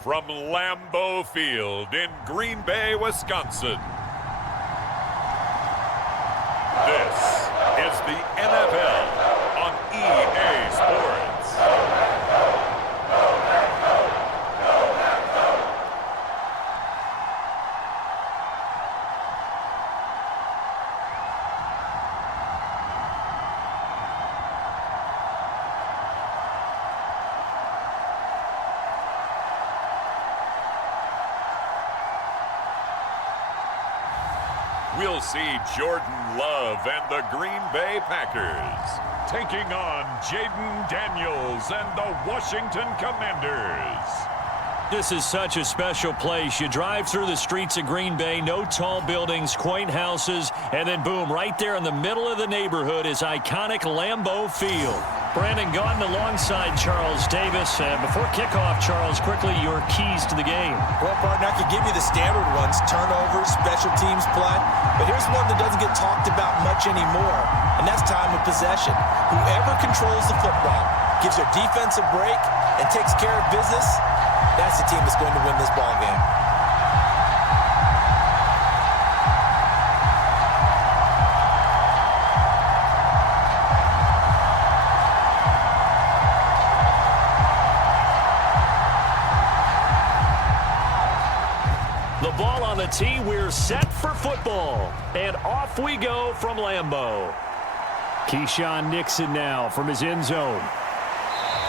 From Lambeau Field in Green Bay, Wisconsin. This is the NFL on EA Sports. We'll see Jordan Love and the Green Bay Packers taking on Jaden Daniels and the Washington Commanders. This is such a special place. You drive through the streets of Green Bay, no tall buildings, quaint houses, and then boom, right there in the middle of the neighborhood is iconic Lambeau Field. Brandon Gaudin alongside Charles Davis. Before kickoff, Charles, quickly your keys to the game. Well, partner, I could give you the standard ones, turnovers, special teams play, but here's one that doesn't get talked about much anymore, and that's time of possession. Whoever controls the football, gives their defense a break, and takes care of business, that's the team that's going to win this ball game. The ball on the tee, we're set for football. And off we go from Lambeau. Keyshawn Nixon now from his end zone.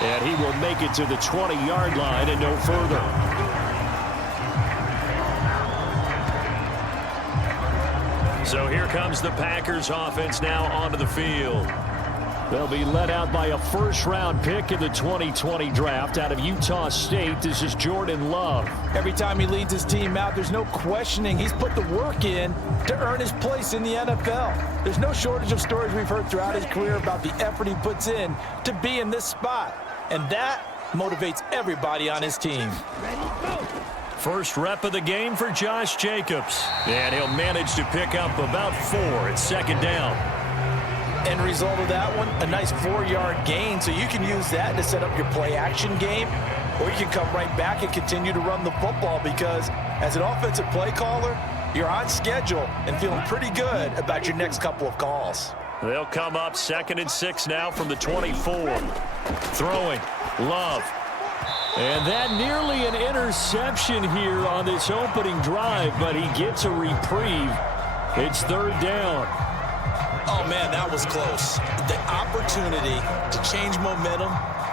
And he will make it to the 20-yard line and no further. So here comes the Packers offense now onto the field. They'll be led out by a first-round pick in the 2020 draft out of Utah State. This is Jordan Love. Every time he leads his team out, there's no questioning. He's put the work in to earn his place in the NFL. There's no shortage of stories we've heard throughout his career about the effort he puts in to be in this spot. And that motivates everybody on his team. First rep of the game for Josh Jacobs. And he'll manage to pick up about 4 at second down. End result of that one, a nice 4-yard gain, so you can use that to set up your play-action game, or you can come right back and continue to run the football because as an offensive play caller, you're on schedule and feeling pretty good about your next couple of calls. They'll come up 2nd and 6 now from the 24. Throwing, Love. And that nearly an interception here on this opening drive, but he gets a reprieve. It's 3rd down. Oh, man, that was close. The opportunity to change momentum,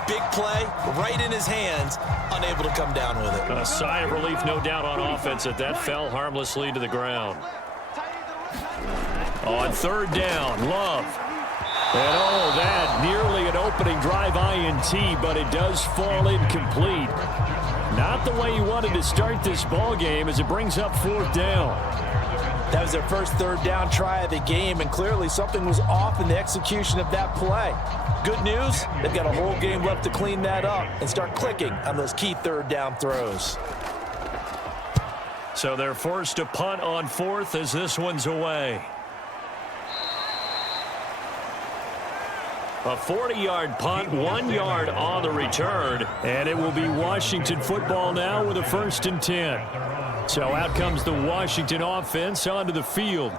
big play, right in his hands, unable to come down with it. A sigh of relief, no doubt, on offense that fell harmlessly to the ground. On 3rd down, Love. And oh, that nearly an opening drive INT, but it does fall incomplete. Not the way you wanted to start this ball game as it brings up 4th down. That was their first 3rd down try of the game, and clearly something was off in the execution of that play. Good news, they've got a whole game left to clean that up and start clicking on those key 3rd down throws. So they're forced to punt on 4th as this one's away. A 40-yard punt, 1 yard on the return, and it will be Washington football now with a 1st and 10. So out comes the Washington offense onto the field.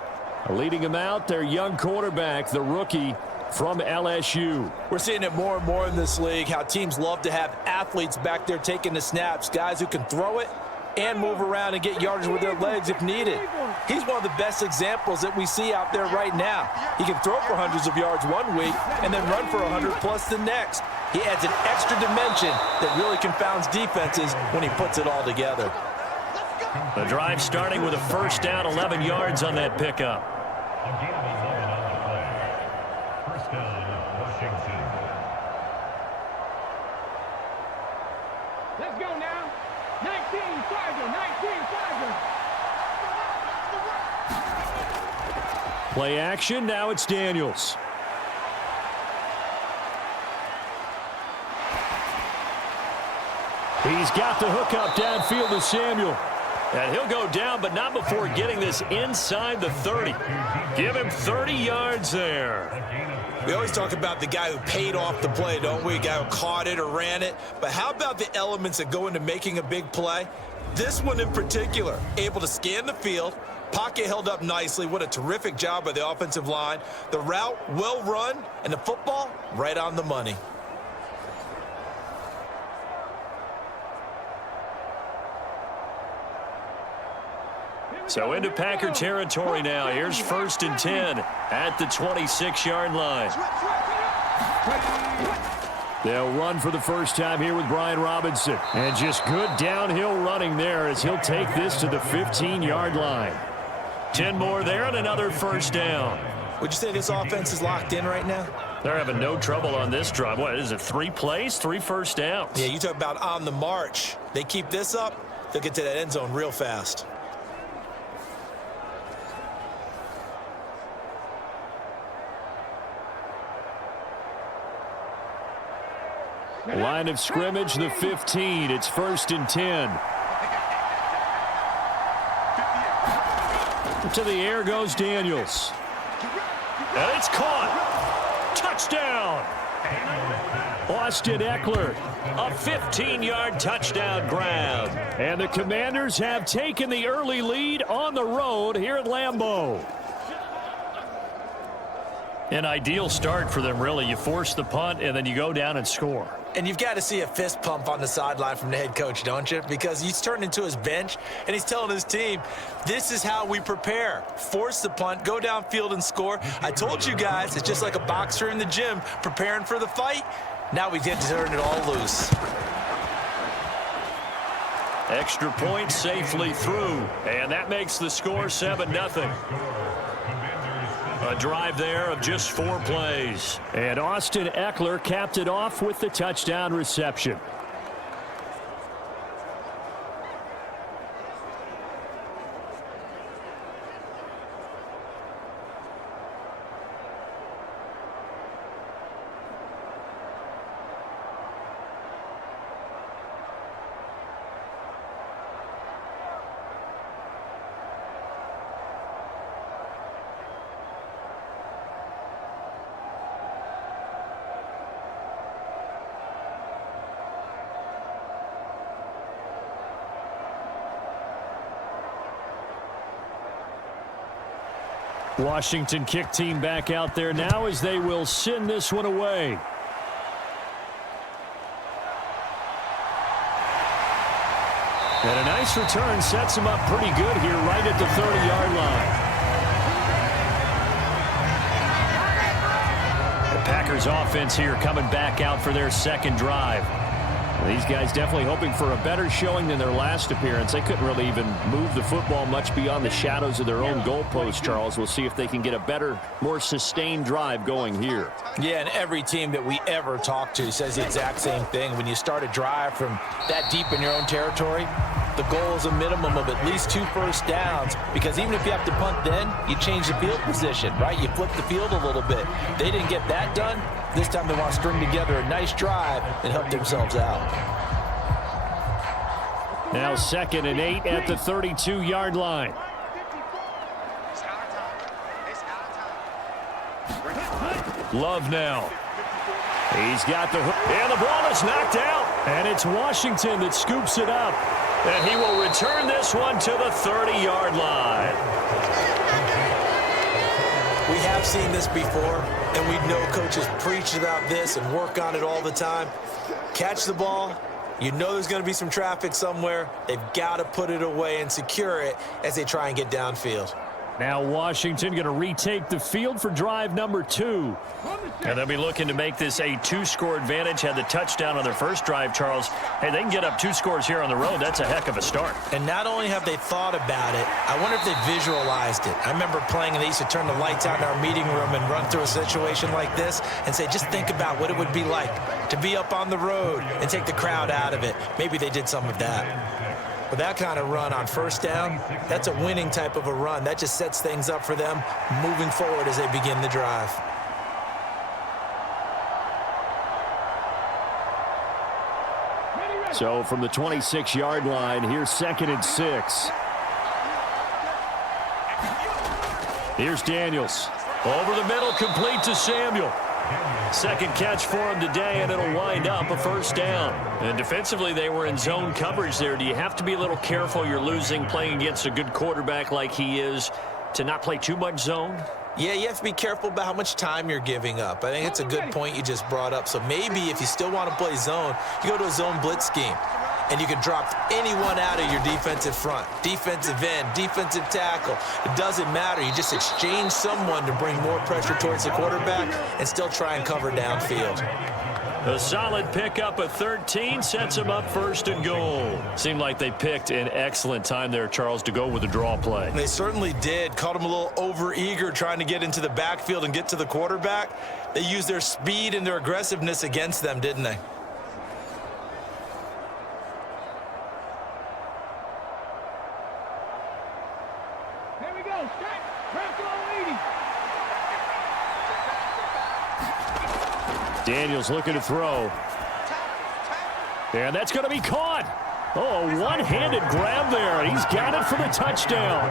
Leading them out, their young quarterback, the rookie from LSU. We're seeing it more and more in this league, how teams love to have athletes back there taking the snaps, guys who can throw it and move around and get yardage with their legs if needed. He's one of the best examples that we see out there right now. He can throw for hundreds of yards one week and then run for 100+ the next. He adds an extra dimension that really confounds defenses when he puts it all together. The drive starting with a 1st down, 11 yards on that pickup. First down, Washington. Let's go now. 19 Tiger, 19 Tiger. Play action, now it's Daniels. He's got the hook up downfield to Samuel. And he'll go down, but not before getting this inside the 30. Give him 30 yards there. We always talk about the guy who paid off the play, don't we? A guy who caught it or ran it. But how about the elements that go into making a big play? This one in particular, able to scan the field, pocket held up nicely. What a terrific job by the offensive line. The route, well run, and the football, right on the money. So into Packer territory now. Here's 1st and 10 at the 26-yard line. They'll run for the first time here with Brian Robinson. And just good downhill running there as he'll take this to the 15-yard line. 10 more there and another first down. Would you say this offense is locked in right now? They're having no trouble on this drive. What is it, 3 plays, 3 first downs? Yeah, you talk about on the march. They keep this up, they'll get to that end zone real fast. Line of scrimmage, the 15. It's 1st and 10. To the air goes Daniels. And it's caught. Touchdown. Austin Eckler. A 15-yard touchdown grab. And the Commanders have taken the early lead on the road here at Lambeau. An ideal start for them, really. You force the punt, and then you go down and score. And you've got to see a fist pump on the sideline from the head coach, don't you? Because he's turned into his bench, and he's telling his team, this is how we prepare. Force the punt, go downfield and score. I told you guys, it's just like a boxer in the gym preparing for the fight. Now we get to turn it all loose. Extra point safely through, and that makes the score 7-0. A drive there of just 4 plays. And Austin Eckler capped it off with the touchdown reception. Washington kick team back out there now as they will send this one away. And a nice return sets him up pretty good here right at the 30-yard line. The Packers offense here coming back out for their second drive. These guys definitely hoping for a better showing than their last appearance. They couldn't really even move the football much beyond the shadows of their own goalpost, Charles. We'll see if they can get a better, more sustained drive going here. Yeah, and every team that we ever talk to says the exact same thing. When you start a drive from that deep in your own territory, the goal is a minimum of at least 2 first downs, because even if you have to punt then, you change the field position, right? You flip the field a little bit. They didn't get that done. This time they want to string together a nice drive and help themselves out. Now 2nd and 8 at the 32-yard line. Love now. He's got the hook, and the ball is knocked out. And it's Washington that scoops it up. And he will return this one to the 30-yard line. We have seen this before, and we know coaches preach about this and work on it all the time. Catch the ball. You know there's going to be some traffic somewhere. They've got to put it away and secure it as they try and get downfield. Now Washington going to retake the field for drive number 2. And they'll be looking to make this a 2-score advantage. Had the touchdown on their first drive, Charles. Hey, they can get up 2 scores here on the road. That's a heck of a start. And not only have they thought about it, I wonder if they visualized it. I remember playing, and they used to turn the lights on in our meeting room and run through a situation like this and say, just think about what it would be like to be up on the road and take the crowd out of it. Maybe they did some of that. But that kind of run on first down, that's a winning type of a run. That just sets things up for them moving forward as they begin the drive. So from the 26-yard line, here's 2nd and 6. Here's Daniels. Over the middle, complete to Samuel. Second catch for him today, and it'll wind up a first down. And defensively, they were in zone coverage there. Do you have to be a little careful? You're losing, playing against a good quarterback like he is, to not play too much zone? Yeah, you have to be careful about how much time you're giving up. I think it's a good point you just brought up. So maybe if you still want to play zone, you go to a zone blitz scheme. And you can drop anyone out of your defensive front, defensive end, defensive tackle. It doesn't matter. You just exchange someone to bring more pressure towards the quarterback and still try and cover downfield. A solid pickup of 13 sets him up 1st and goal. Seemed like they picked an excellent time there, Charles, to go with the draw play. They certainly did. Caught him a little over-eager trying to get into the backfield and get to the quarterback. They used their speed and their aggressiveness against them, didn't they? Here we go. Set. Press leading. Daniels looking to throw. And that's going to be caught. Oh, one-handed grab there. He's got it for the touchdown.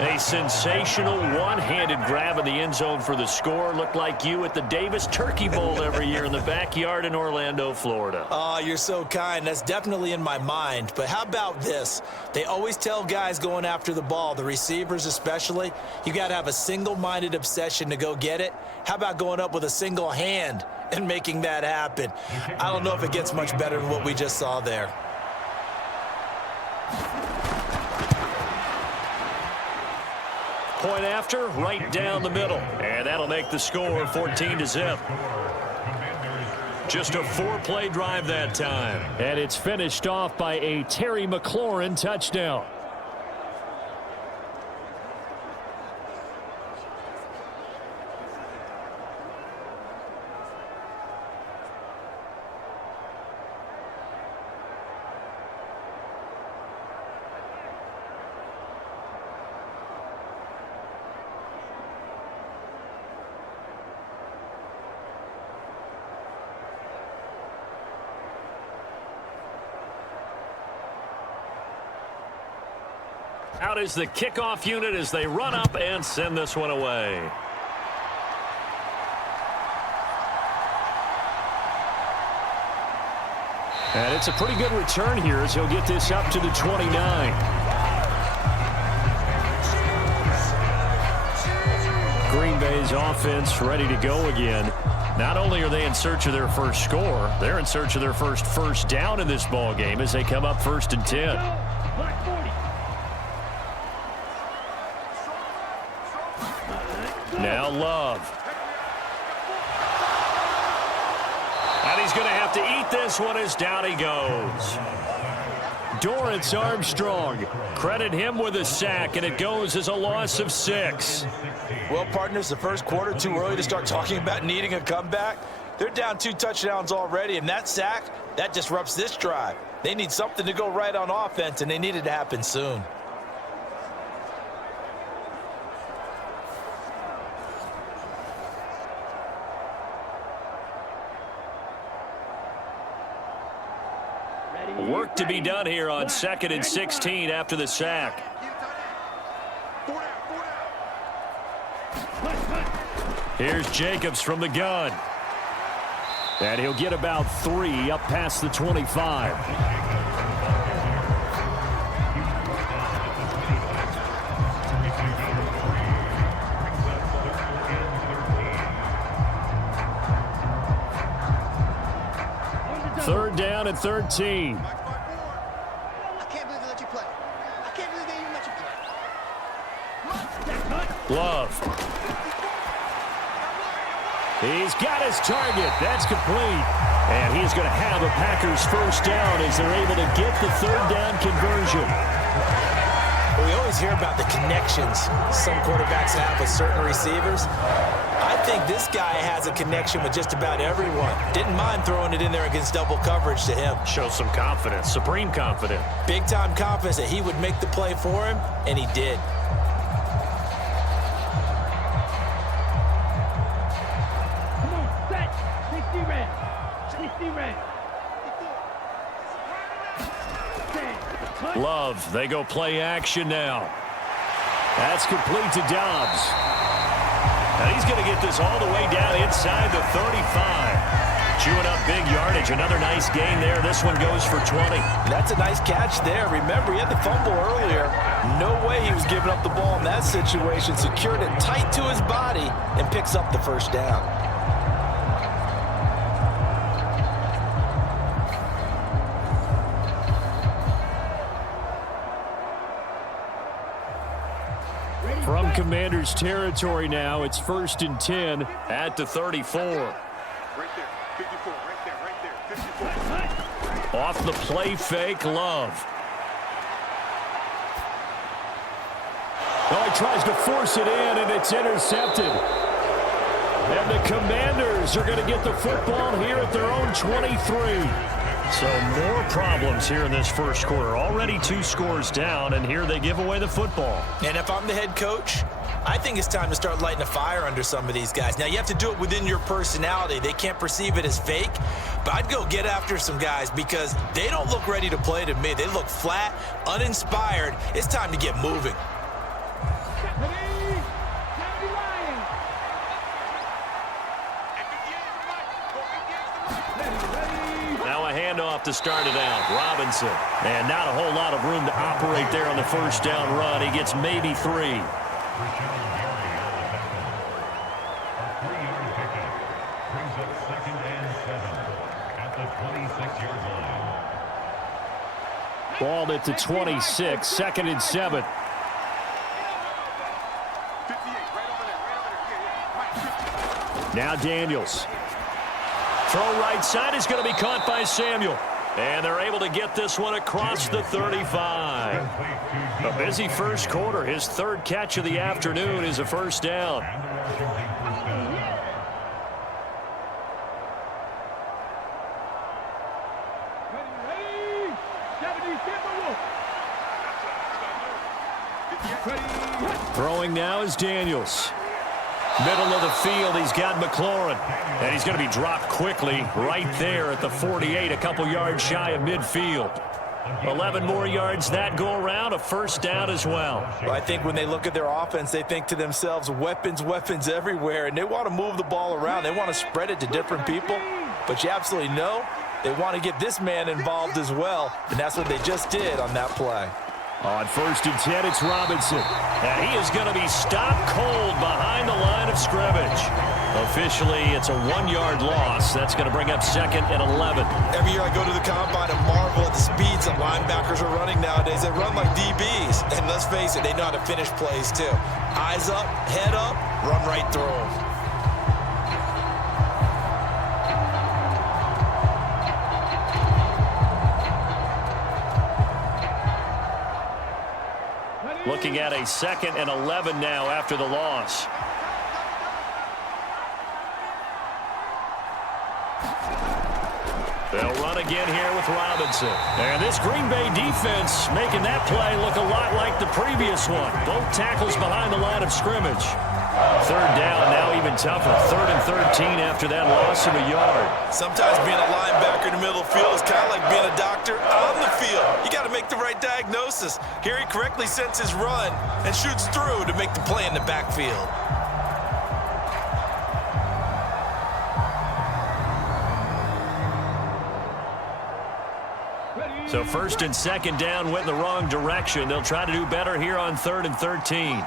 A sensational one-handed grab in the end zone for the score. Looked like you at the Davis Turkey Bowl every year in the backyard in Orlando, Florida. Oh, you're so kind. That's definitely in my mind. But how about this? They always tell guys going after the ball, the receivers especially, you got to have a single-minded obsession to go get it. How about going up with a single hand and making that happen? I don't know if it gets much better than what we just saw there. Point after, right down the middle. And that'll make the score 14-0. Just a 4-play drive that time. And it's finished off by a Terry McLaurin touchdown. Out is the kickoff unit as they run up and send this one away. And it's a pretty good return here as he'll get this up to the 29. Green Bay's offense ready to go again. Not only are they in search of their first score, they're in search of their first down in this ball game as they come up 1st and 10. Black 40. Now Love. And he's going to have to eat this one as down he goes. Dorrance Armstrong. Credit him with a sack, and it goes as a loss of 6. Well, partners, the first quarter, too early to start talking about needing a comeback. They're down 2 touchdowns already, and that sack, that disrupts this drive. They need something to go right on offense, and they need it to happen soon. Work to be done here on 2nd and 16 after the sack. Here's Jacobs from the gun. And he'll get about 3 up past the 25. Third down and 13. I can't believe they let you play. I can't believe they even let you play. Love. He's got his target. That's complete. And he's going to have a Packers first down as they're able to get the 3rd down conversion. We always hear about the connections some quarterbacks have with certain receivers. I think this guy has a connection with just about everyone. Didn't mind throwing it in there against double coverage to him. Shows some confidence, supreme confidence. Big-time confidence that he would make the play for him, and he did. Come on, set. 60 red. 60 red. Love, they go play action now. That's complete to Dobbs. And he's going to get this all the way down inside the 35. Chewing up big yardage. Another nice gain there. This one goes for 20. That's a nice catch there. Remember, he had the fumble earlier. No way he was giving up the ball in that situation. Secured it tight to his body and picks up the first down. From Commanders territory now, it's 1st and 10 at the 34. Right there, 54, right there, 54. Off the play fake, Love. Oh, he tries to force it in, and it's intercepted. And the Commanders are going to get the football here at their own 23. So more problems here in this first quarter. Already 2 scores down, and here they give away the football. And if I'm the head coach, I think it's time to start lighting a fire under some of these guys. Now, you have to do it within your personality. They can't perceive it as fake, but I'd go get after some guys because they don't look ready to play to me. They look flat, uninspired. It's time to get moving. Handoff to start it out. Robinson. And not a whole lot of room to operate there on the first down run. He gets maybe 3. Ball at the 26, 2nd and 7. Now Daniels. Throw right side is going to be caught by Samuel. And they're able to get this one across the 35. A busy first quarter. His 3rd catch of the afternoon is a first down. Throwing now is Daniels. Middle of the field, he's got McLaurin. And he's going to be dropped quickly right there at the 48, a couple yards shy of midfield. 11 more yards that go around, a first down as well. Well, I think when they look at their offense, they think to themselves, weapons, weapons everywhere, and they want to move the ball around. They want to spread it to different people, but you absolutely know they want to get this man involved as well, and that's what they just did on that play. On 1st and 10, it's Robinson. And he is going to be stopped cold behind the line of scrimmage. Officially, it's a 1-yard loss. That's going to bring up 2nd and 11. Every year I go to the combine and marvel at the speeds that linebackers are running nowadays. They run like DBs. And let's face it, they know how to finish plays too. Eyes up, head up, run right through them. Looking at a 2nd and 11 now after the loss. They'll run again here with Robinson. And this Green Bay defense making that play look a lot like the previous one. Both tackles behind the line of scrimmage. 3rd down, now even tougher. 3rd and 13 after that loss of a yard. Sometimes being a linebacker in the middle of the field is kind of like being a doctor on the field. You got to make the right diagnosis. Here he correctly sends his run and shoots through to make the play in the backfield. So 1st and 2nd down went in the wrong direction. They'll try to do better here on 3rd and 13.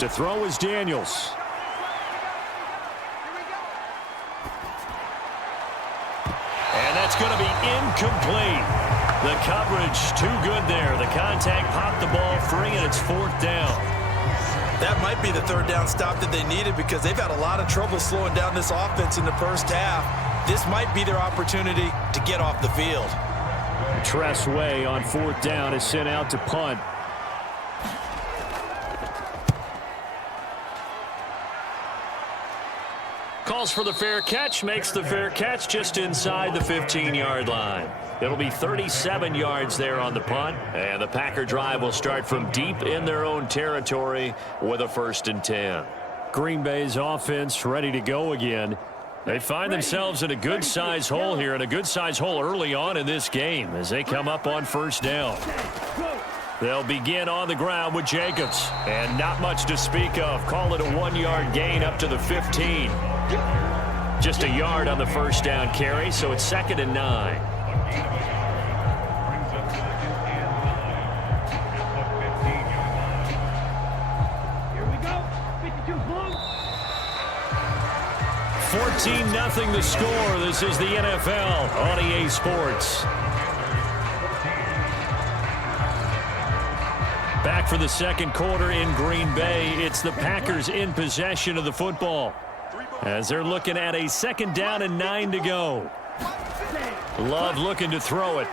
To throw is Daniels. And that's going to be incomplete. The coverage too good there. The contact popped the ball free, and it's 4th down. That might be the 3rd down stop that they needed because they've had a lot of trouble slowing down this offense in the first half. This might be their opportunity to get off the field. Tress Way on 4th down is sent out to punt. Calls for the fair catch, makes the fair catch just inside the 15-yard line. It'll be 37 yards there on the punt, and the Packer drive will start from deep in their own territory with a 1st and 10. Green Bay's offense ready to go again. They find themselves in a good-sized hole here, and a good-sized hole early on in this game as they come up on first down. They'll begin on the ground with Jacobs, and not much to speak of. Call it a 1-yard gain up to the 15. Just a yard on the first down carry, so it's 2nd and 9. Brings up 2nd and 9 at the 15-yard line. Here we go. 52 blue. 14-0 the score. This is the NFL on EA Sports. Back for the second quarter in Green Bay. It's the Packers in possession of the football as they're looking at a 2nd down and 9 to go. Love looking to throw it.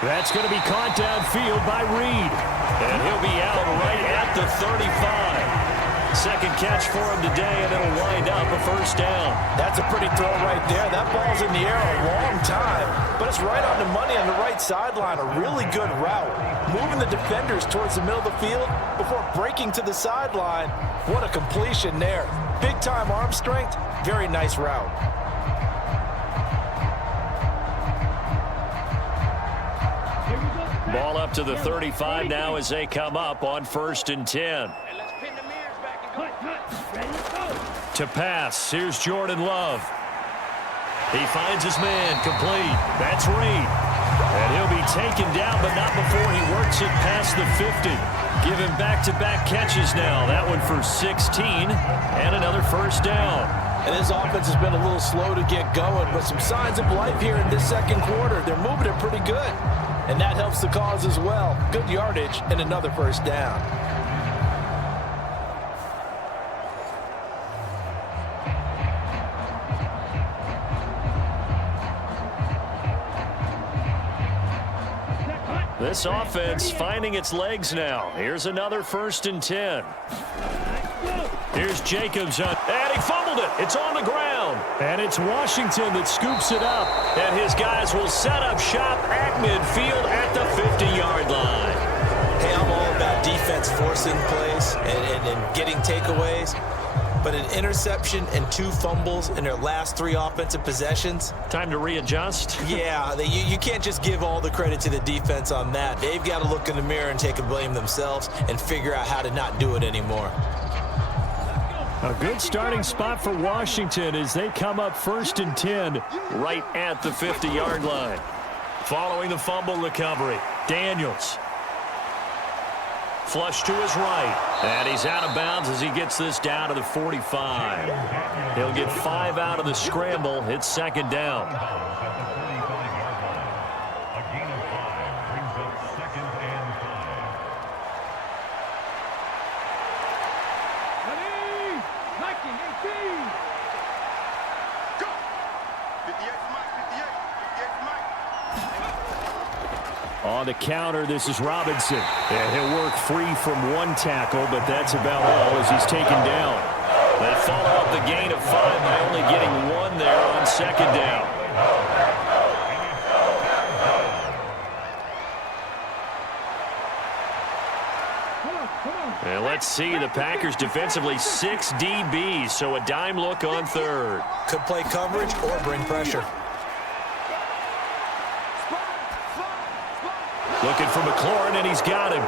That's going to be caught downfield by Reed. And he'll be out right at the 35. Second catch for him today, and it'll wind up a first down. That's a pretty throw right there. That ball's in the air a long time, but it's right on the money on the right sideline. A really good route. Moving the defenders towards the middle of the field before breaking to the sideline. What a completion there. Big-time arm strength. Very nice route. Ball up to the 35 now as they come up on 1st and 10. To pass, here's Jordan Love. He finds his man, complete. That's Reed. And he'll be taken down, but not before he works it past the 50. Give him back-to-back catches now. That one for 16, and another first down. And his offense has been a little slow to get going, but some signs of life here in this second quarter. They're moving it pretty good, and that helps the cause as well. Good yardage and another first down. This offense finding its legs now. Here's another 1st and 10. Here's Jacobs, and he fumbled it. It's on the ground. And it's Washington that scoops it up. And his guys will set up shop at midfield at the 50-yard line. Hey, I'm all about defense forcing plays and getting takeaways. But an interception and 2 fumbles in their last 3 offensive possessions. Time to readjust? Yeah, you can't just give all the credit to the defense on that. They've got to look in the mirror and take a blame themselves and figure out how to not do it anymore. A good starting spot for Washington as they come up 1st and 10 right at the 50-yard line. Following the fumble recovery, Daniels. Flush to his right, and he's out of bounds as he gets this down to the 45. He'll get 5 out of the scramble. It's 2nd down. A gain of 5 brings up 2nd and 5. Ready? 19, 18. Go! 58 Mike, 58 Mike. On the counter, this is Robinson. And he'll work free from 1 tackle, but that's about all as he's taken down. They follow up the gain of 5 by only getting 1 there on 2nd down. And let's see, the Packers defensively 6 DBs, so a dime look on 3rd. Could play coverage or bring pressure. Looking for McLaurin, and he's got him.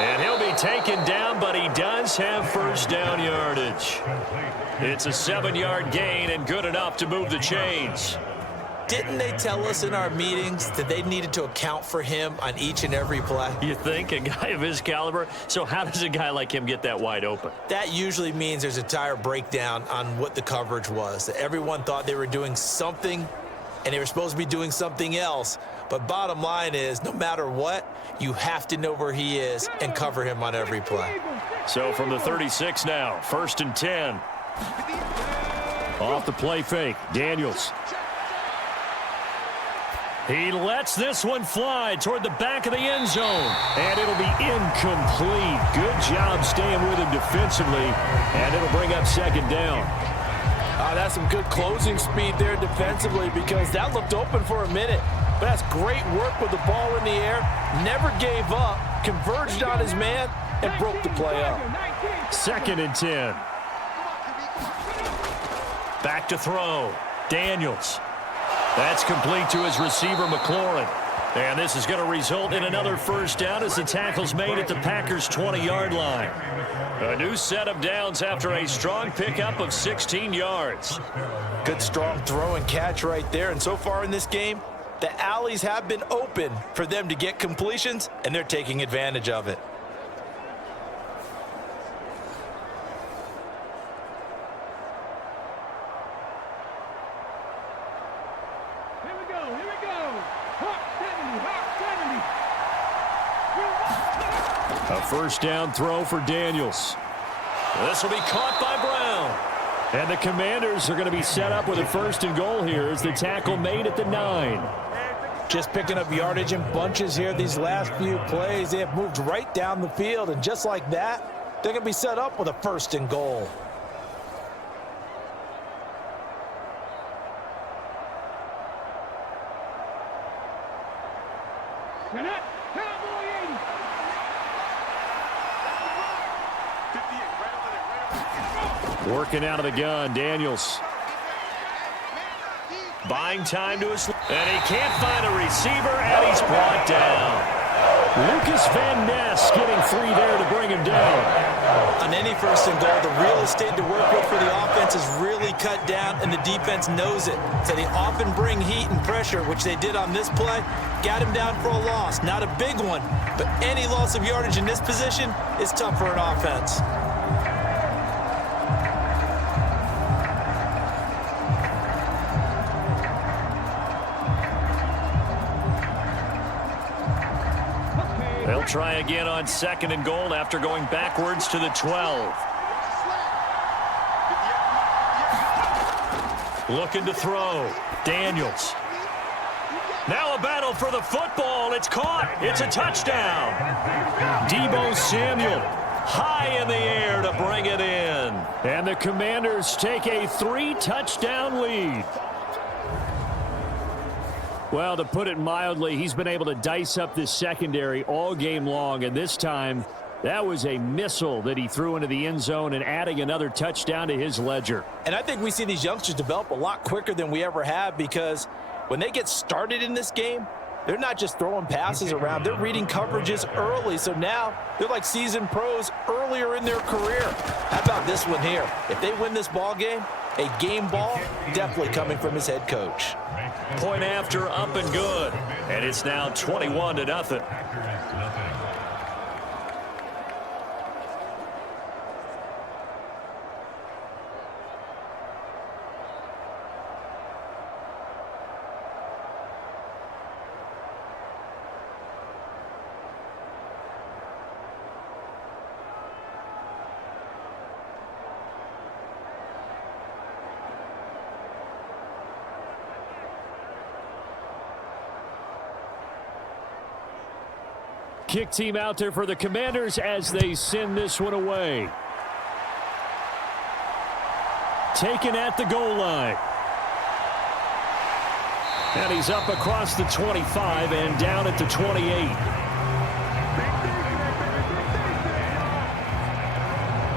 And he'll be taken down, but he does have first down yardage. It's a 7-yard gain and good enough to move the chains. Didn't they tell us in our meetings that they needed to account for him on each and every play? You think? A guy of his caliber? So how does a guy like him get that wide open? That usually means there's a tire breakdown on what the coverage was. That everyone thought they were doing something, and they were supposed to be doing something else. But bottom line is, no matter what, you have to know where he is and cover him on every play. So from the 36 now, 1st and 10. Off the play fake, Daniels. He lets this one fly toward the back of the end zone, and it'll be incomplete. Good job staying with him defensively, and it'll bring up 2nd down. That's some good closing speed there defensively because that looked open for a minute. But that's great work with the ball in the air. Never gave up, converged on his man, and broke the play up. 2nd and 10. Back to throw. Daniels. That's complete to his receiver, McLaurin. And this is going to result in another first down as the tackle's made at the Packers' 20-yard line. A new set of downs after a strong pickup of 16 yards. Good strong throw and catch right there. And so far in this game, the alleys have been open for them to get completions, and they're taking advantage of it. Here we go, here we go. Hawk 70, Hawk 70. A first down throw for Daniels. This will be caught by Brown. And the Commanders are going to be set up with a first and goal here as the tackle made at the 9. Just picking up yardage in bunches here these last few plays. They have moved right down the field, and just like that, they're going to be set up with a first and goal. Get up, Cowboy 80. 58, right over there. Working out of the gun, Daniels. Buying time to his... And he can't find a receiver, and he's brought down. Lucas Van Ness getting 3 there to bring him down. On any first and goal, the real estate to work with for the offense is really cut down, and the defense knows it. So they often bring heat and pressure, which they did on this play. Got him down for a loss. Not a big one, but any loss of yardage in this position is tough for an offense. They'll try again on second and goal after going backwards to the 12. Looking to throw. Daniels. Now a battle for the football. It's caught. It's a touchdown. Deebo Samuel high in the air to bring it in. And the Commanders take a 3-touchdown lead. Well, to put it mildly, he's been able to dice up this secondary all game long, and this time that was a missile that he threw into the end zone and adding another touchdown to his ledger. And I think we see these youngsters develop a lot quicker than we ever have, because when they get started in this game, they're not just throwing passes around. They're reading coverages early. So now they're like seasoned pros earlier in their career. How about this one here? If they win this ball game, a game ball definitely coming from his head coach. Point after, up and good. And it's now 21-0. Kick team out there for the Commanders as they send this one away. Taken at the goal line. And he's up across the 25 and down at the 28.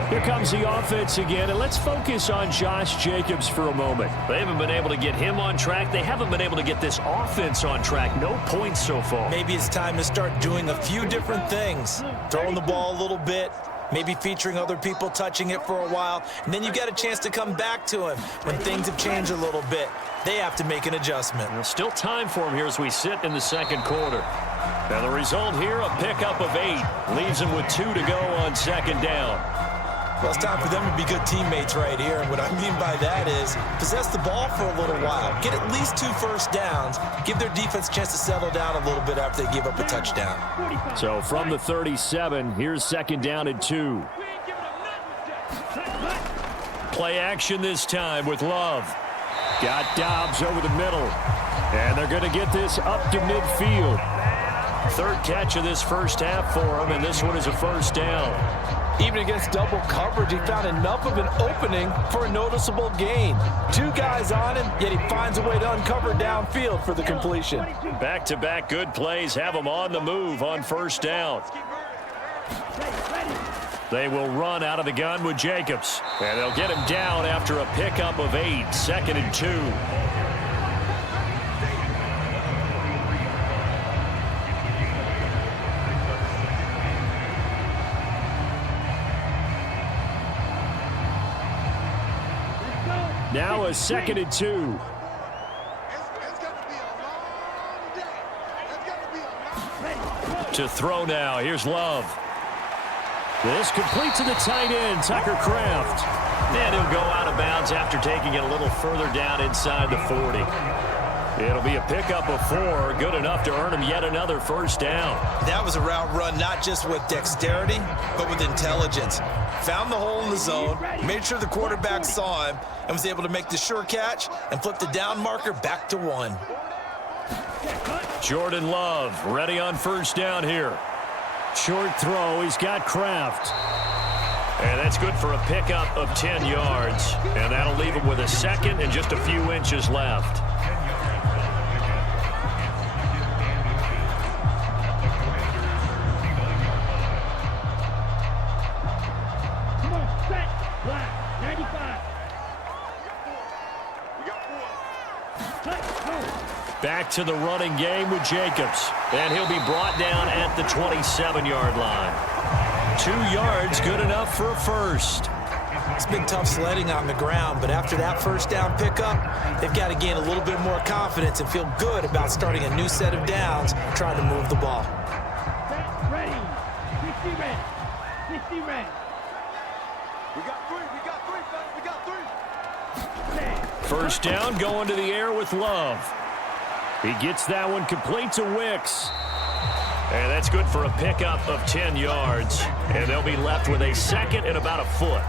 Here comes the offense again, and let's focus on Josh Jacobs for a moment. They haven't been able to get him on track. They haven't been able to get this offense on track. No points so far. Maybe it's time to start doing a few different things. Throwing the ball a little bit, maybe featuring other people touching it for a while, and then you get a chance to come back to him when things have changed a little bit. They have to make an adjustment. There's still time for him here as we sit in the second quarter. Now the result here, a pickup of 8. Leaves him with 2 to go on second down. Well, it's time for them to be good teammates right here, and what I mean by that is possess the ball for a little while, get at least 2 first downs, give their defense a chance to settle down a little bit after they give up a touchdown. So from the 37, here's second down and 2. Play action this time with Love. Got Dobbs over the middle, and they're going to get this up to midfield. Third catch of this first half for him, and this one is a first down. Even against double coverage, he found enough of an opening for a noticeable gain. 2 guys on him, yet he finds a way to uncover downfield for the completion. Back-to-back good plays have him on the move on first down. They will run out of the gun with Jacobs. And they'll get him down after a pickup of 8, 2nd and 2. Now a 2nd and 2. It's going to be a long day. It's going to be a long day. To throw now. Here's Love. This complete to the tight end, Tucker Kraft. And he'll go out of bounds after taking it a little further down inside the 40. It'll be a pickup of 4, good enough to earn him yet another first down. That was a route run not just with dexterity, but with intelligence. Found the hole in the zone, made sure the quarterback saw him, and was able to make the sure catch and flip the down marker back to 1. Jordan Love ready on first down here. Short throw, he's got Kraft. And that's good for a pickup of 10 yards. And that'll leave him with a 2nd and just a few inches left. Come on, set, black, 95. We got 4. Touch, go. Back to the running game with Jacobs. And he'll be brought down at the 27-yard line. 2 yards, good enough for a first. It's been tough sledding on the ground, but after that first down pickup, they've got to gain a little bit more confidence and feel good about starting a new set of downs, trying to move the ball. Set, ready. 60 red. 60 red. We got 3. We got 3, fellas. We got 3. Set. First down going to the air with Love. He gets that one complete to Wicks. And that's good for a pickup of 10 yards. And they'll be left with a 2nd and about a foot.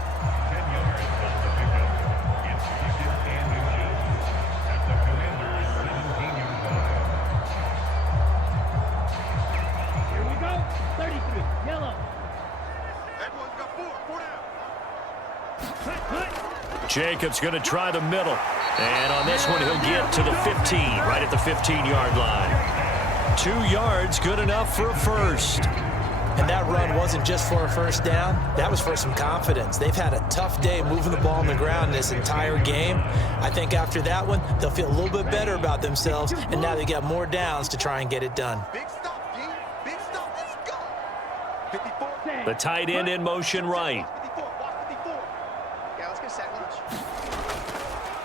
Here we go. 33. Yellow. Everyone's got 4. 4 down. Cut. Jacobs going to try the middle. And on this one, he'll get to the 15, right at the 15-yard line. 2 yards, good enough for a first. And that run wasn't just for a first down. That was for some confidence. They've had a tough day moving the ball on the ground this entire game. I think after that one, they'll feel a little bit better about themselves, and now they got more downs to try and get it done. Big stop, D. Big stop. Let's go. 54. The tight end in motion right. Watch 54. Watch 54. Yeah, let's get a sack lunch.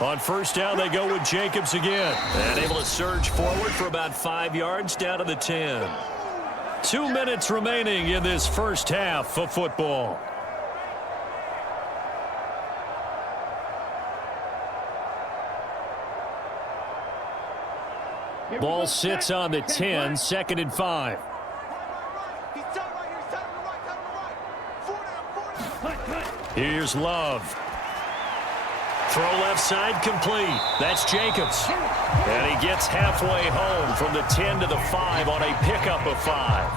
On first down, they go with Jacobs again. And able to surge forward for about 5 yards down to the 10. 2 minutes remaining in this first half of football. Ball sits on the 10, 2nd and 5. He's tight right here. He's tight on the right. Tight on the right. 4 down. 4 down. Cut, cut. Here's Love. Throw left side complete. That's Jacobs. And he gets halfway home from the 10 to the 5 on a pickup of 5.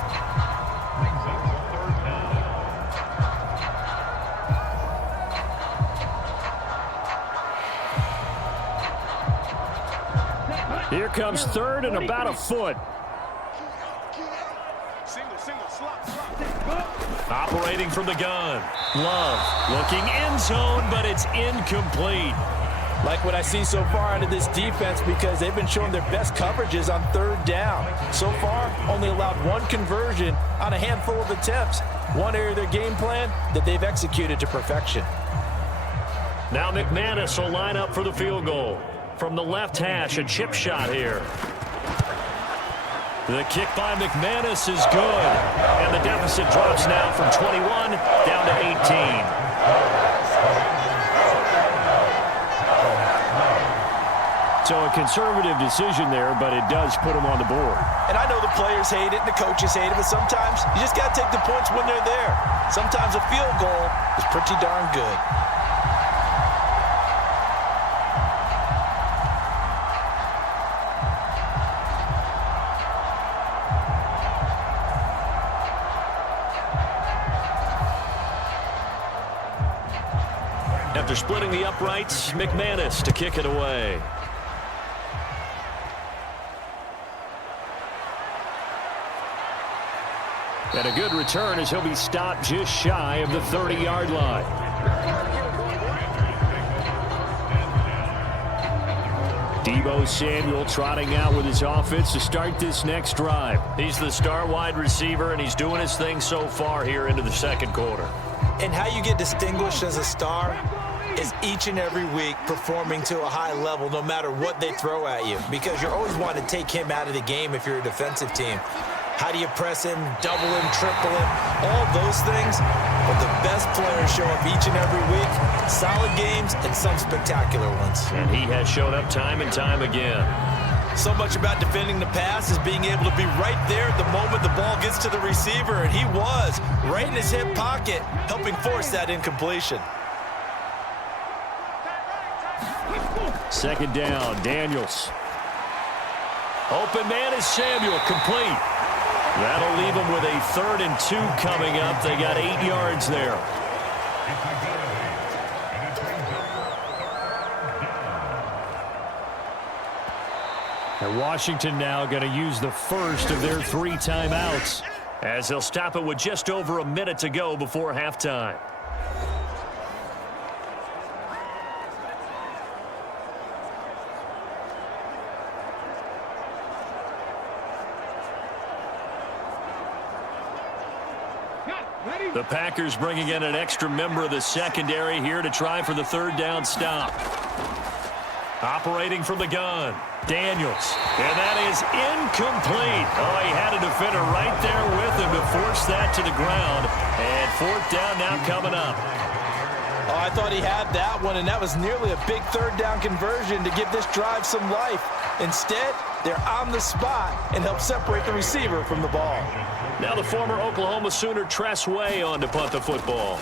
Here comes 3rd and about a foot. Single, slot. Operating from the gun. Love looking end zone, but it's incomplete. Like what I see so far out of this defense, because they've been showing their best coverages on 3rd down. So far, only allowed 1 conversion on a handful of attempts. One area of their game plan that they've executed to perfection. Now McManus will line up for the field goal. From the left hash, a chip shot here. The kick by McManus is good. And the deficit drops now from 21 down to 18. So a conservative decision there, but it does put him on the board. And I know the players hate it and the coaches hate it, but sometimes you just got to take the points when they're there. Sometimes a field goal is pretty darn good. After splitting the uprights, McManus to kick it away. And a good return as he'll be stopped just shy of the 30-yard line. Deebo Samuel trotting out with his offense to start this next drive. He's the star wide receiver, and he's doing his thing so far here into the second quarter. And how you get distinguished as a star is each and every week performing to a high level no matter what they throw at you, because you're always wanting to take him out of the game if you're a defensive team. How do you press him, double him, triple him, all those things? But the best players show up each and every week. Solid games and some spectacular ones. And he has shown up time and time again. So much about defending the pass is being able to be right there at the moment the ball gets to the receiver, and he was right in his hip pocket, helping force that incompletion. Second down, Daniels. Open man is Samuel, complete. That'll leave them with a 3rd and 2 coming up. They got 8 yards there. And Washington now going to use the first of their 3 timeouts, as they'll stop it with just over a minute to go before halftime. The Packers bringing in an extra member of the secondary here to try for the 3rd down stop. Operating from the gun, Daniels. And that is incomplete. Oh, he had a defender right there with him to force that to the ground. And 4th down now coming up. Oh, I thought he had that one, and that was nearly a big 3rd down conversion to give this drive some life. Instead, they're on the spot and help separate the receiver from the ball. Now the former Oklahoma Sooner Tress Way on to punt the football.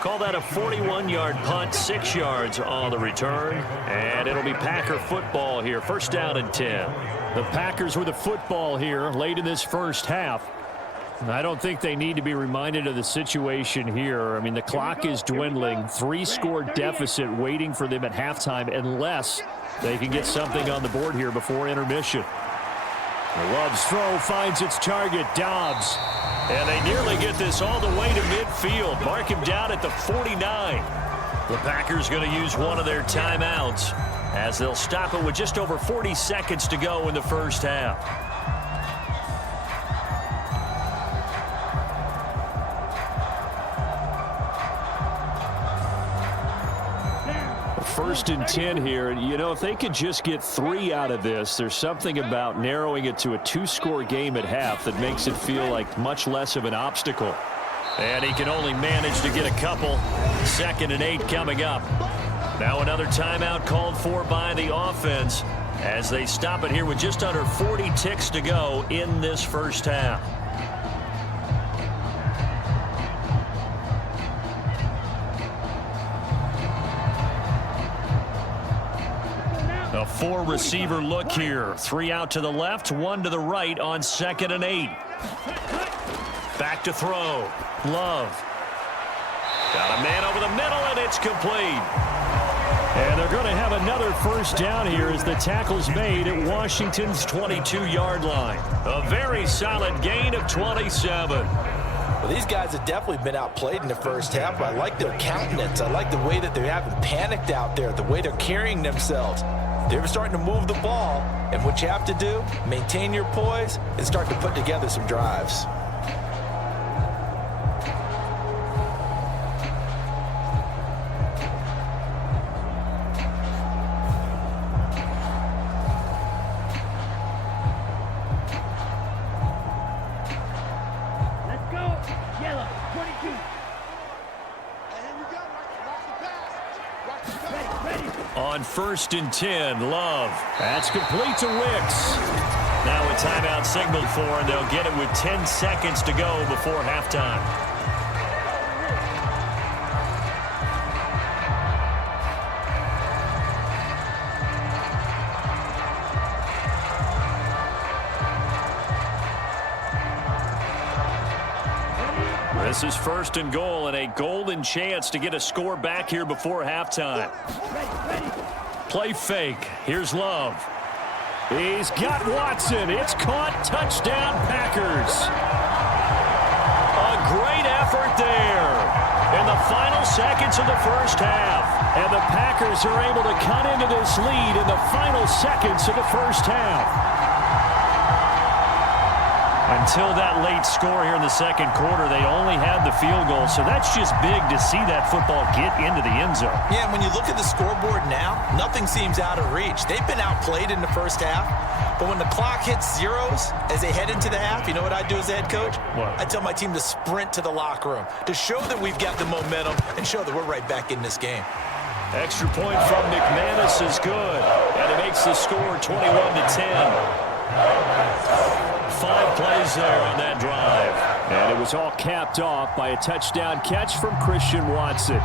Call that a 41-yard punt, 6 yards on the return. And it'll be Packer football here, 1st down and 10. The Packers with the football here late in this first half. I don't think they need to be reminded of the situation here. I mean, the clock is dwindling. 3-score deficit waiting for them at halftime unless they can get something on the board here before intermission. Love's throw finds its target, Dobbs. And they nearly get this all the way to midfield. Mark him down at the 49. The Packers going to use one of their timeouts as they'll stop it with just over 40 seconds to go in the first half. First and 10 here. You know, if they could just get 3 out of this, there's something about narrowing it to a 2-score game at half that makes it feel like much less of an obstacle. And he can only manage to get a couple. 2nd and 8 coming up. Now another timeout called for by the offense as they stop it here with just under 40 ticks to go in this first half. A 4-receiver look here. 3 out to the left, 1 to the right on 2nd and 8. Back to throw. Love. Got a man over the middle, and it's complete. And they're going to have another 1st down here as the tackle's made at Washington's 22-yard line. A very solid gain of 27. Well, these guys have definitely been outplayed in the first half, but I like their countenance. I like the way that they haven't panicked out there, the way they're carrying themselves. They're starting to move the ball, and what you have to do, maintain your poise and start to put together some drives. Let's go. Yellow, 22. And here we go. Watch the pass. Watch the pass. Ready. On 1st and 10, Love. That's complete to Wicks. Now a timeout signaled for, and they'll get it with 10 seconds to go before halftime. This is 1st and goal and a golden chance to get a score back here before halftime. Ready. Play fake. Here's Love. He's got Watson. It's caught. Touchdown, Packers. A great effort there in the final seconds of the first half. And the Packers are able to cut into this lead in the final seconds of the first half. Until that late score here in the second quarter, they only had the field goal, so that's just big to see that football get into the end zone. Yeah, and when you look at the scoreboard now, nothing seems out of reach. They've been outplayed in the first half, but when the clock hits zeros as they head into the half, you know what I do as the head coach? What? I tell my team to sprint to the locker room to show that we've got the momentum and show that we're right back in this game. Extra point from McManus is good, and it makes the score 21-10. 5 plays there on that drive. And it was all capped off by a touchdown catch from Christian Watson.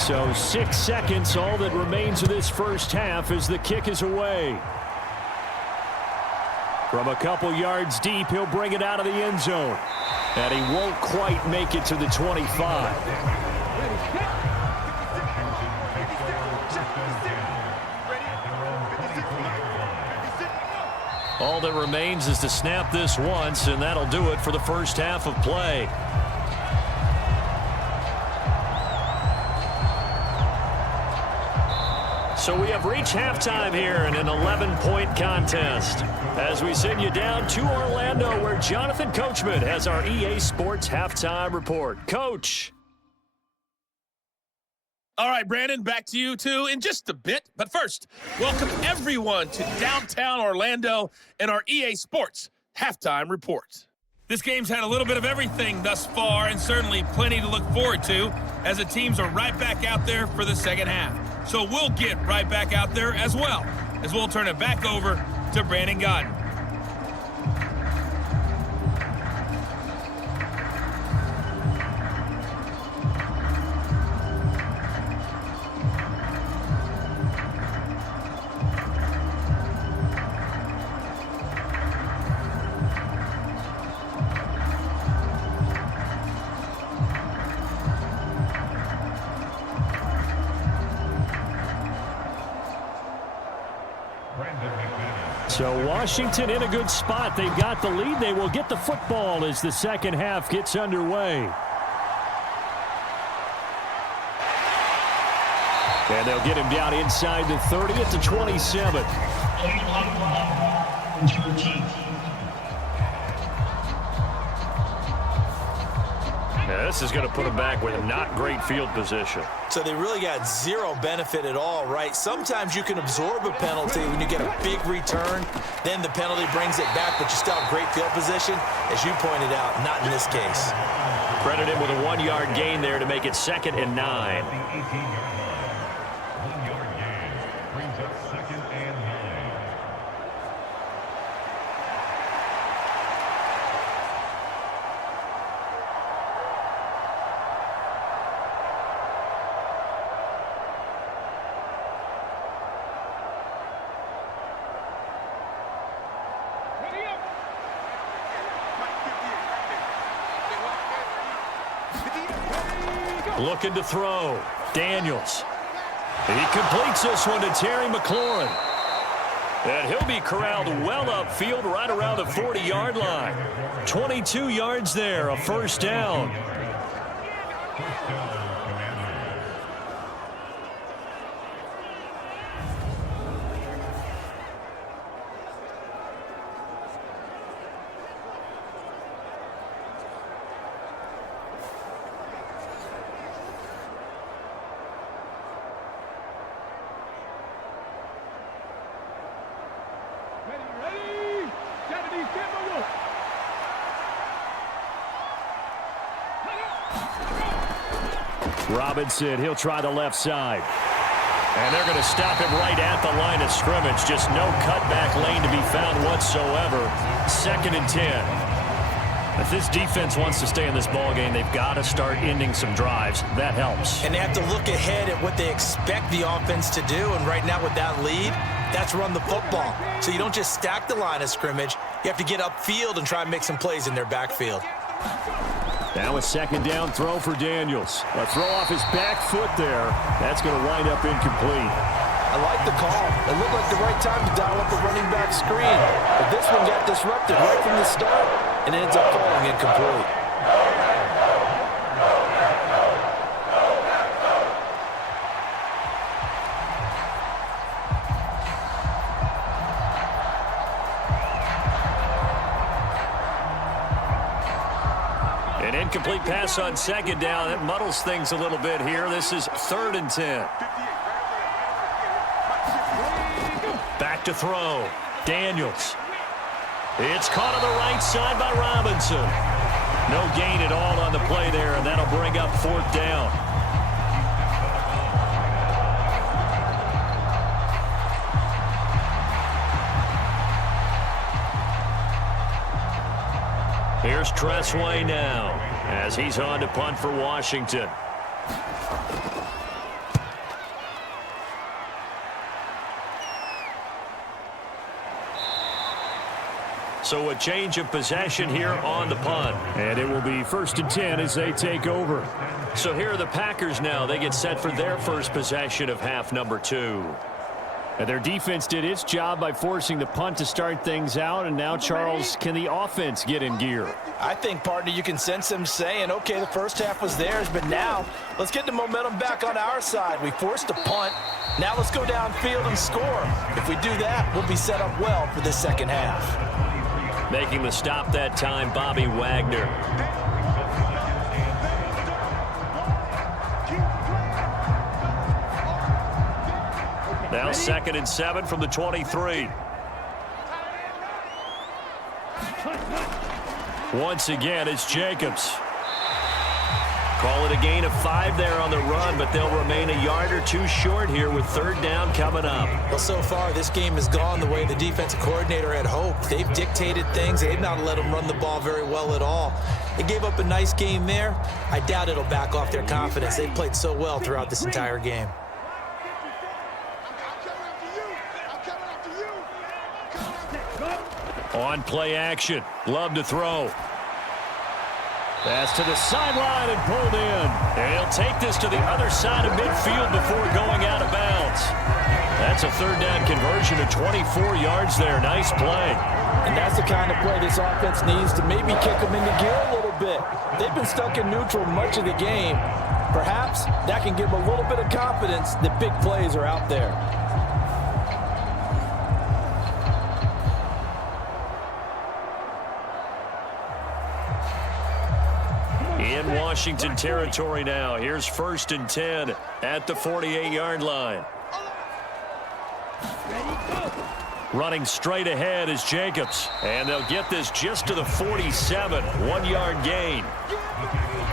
So 6 seconds, all that remains of this first half as the kick is away. From a couple yards deep, he'll bring it out of the end zone. And he won't quite make it to the 25. All that remains is to snap this once, and that'll do it for the first half of play. So we have reached halftime here in an 11-point contest as we send you down to Orlando where Jonathan Coachman has our EA Sports Halftime Report. Coach. All right, Brandon, back to you, too, in just a bit. But first, welcome everyone to downtown Orlando and our EA Sports Halftime Report. This game's had a little bit of everything thus far and certainly plenty to look forward to as the teams are right back out there for the second half. So we'll get right back out there as well as we'll turn it back over to Brandon Godden. So Washington in a good spot. They've got the lead. They will get the football as the second half gets underway. And they'll get him down inside the 30 at the 27. Now this is going to put him back with not great field position. So they really got zero benefit at all, right? Sometimes you can absorb a penalty when you get a big return, then the penalty brings it back, but you still have great field position. As you pointed out, not in this case. Credit him with a 1-yard gain there to make it 2nd and 9. 1-yard gain brings up 2nd and 9. Looking to throw. Daniels. He completes this one to Terry McLaurin. And he'll be corralled well upfield right around the 40-yard line. 22 yards there, a first down. Robinson, he'll try the left side. And they're going to stop him right at the line of scrimmage. Just no cutback lane to be found whatsoever. 2nd and 10. If this defense wants to stay in this ball game, they've got to start ending some drives. That helps. And they have to look ahead at what they expect the offense to do. And right now with that lead, that's run the football. So you don't just stack the line of scrimmage. You have to get upfield and try and make some plays in their backfield. Now a second down throw for Daniels. A throw off his back foot there. That's going to wind up incomplete. I like the call. It looked like the right time to dial up a running back screen. But this one got disrupted right from the start and ends up falling incomplete. An incomplete pass on second down. That muddles things a little bit here. This is 3rd and 10. Back to throw. Daniels. It's caught on the right side by Robinson. No gain at all on the play there, and that'll bring up 4th down. Here's Tressway now as he's on to punt for Washington. So a change of possession here on the punt. And it will be 1st and 10 as they take over. So here are the Packers now. They get set for their first possession of half number 2. And their defense did its job by forcing the punt to start things out. And now, Charles, can the offense get in gear? I think, partner, you can sense them saying, okay, the first half was theirs, but now let's get the momentum back on our side. We forced a punt. Now let's go downfield and score. If we do that, we'll be set up well for the second half. Making the stop that time, Bobby Wagner. Now 2nd and 7 from the 23. Once again, it's Jacobs. Call it a gain of 5 there on the run, but they'll remain a yard or 2 short here with 3rd down coming up. Well, so far, this game has gone the way the defensive coordinator had hoped. They've dictated things. They've not let them run the ball very well at all. They gave up a nice game there. I doubt it'll back off their confidence. They've played so well throughout this entire game. On play action. Love to throw. Pass to the sideline and pulled in. And he'll take this to the other side of midfield before going out of bounds. That's a 3rd down conversion of 24 yards there. Nice play. And that's the kind of play this offense needs to maybe kick them into gear a little bit. They've been stuck in neutral much of the game. Perhaps that can give them a little bit of confidence that big plays are out there. In Washington territory now. Here's 1st and 10 at the 48-yard line. Running straight ahead is Jacobs. And they'll get this just to the 47. 1-yard gain.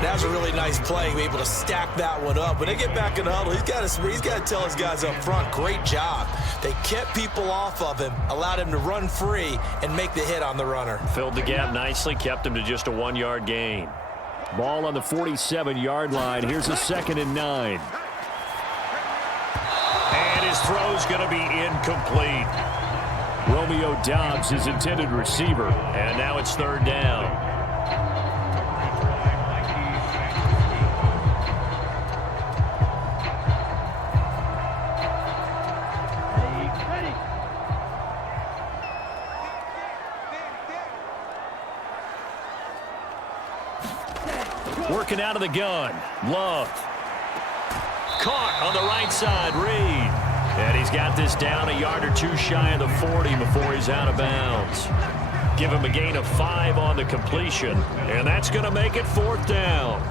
That was a really nice play, be able to stack that one up. When they get back in the huddle, he's got to tell his guys up front, great job. They kept people off of him, allowed him to run free and make the hit on the runner. Filled the gap nicely, kept him to just a 1-yard gain. Ball on the 47-yard line. Here's a 2nd and 9. And his throw's going to be incomplete. Romeo Doubs, his intended receiver. And now it's 3rd down. Working out of the gun. Love. Caught on the right side. Reed. And he's got this down a yard or 2 shy of the 40 before he's out of bounds. Give him a gain of 5 on the completion. And that's going to make it 4th down.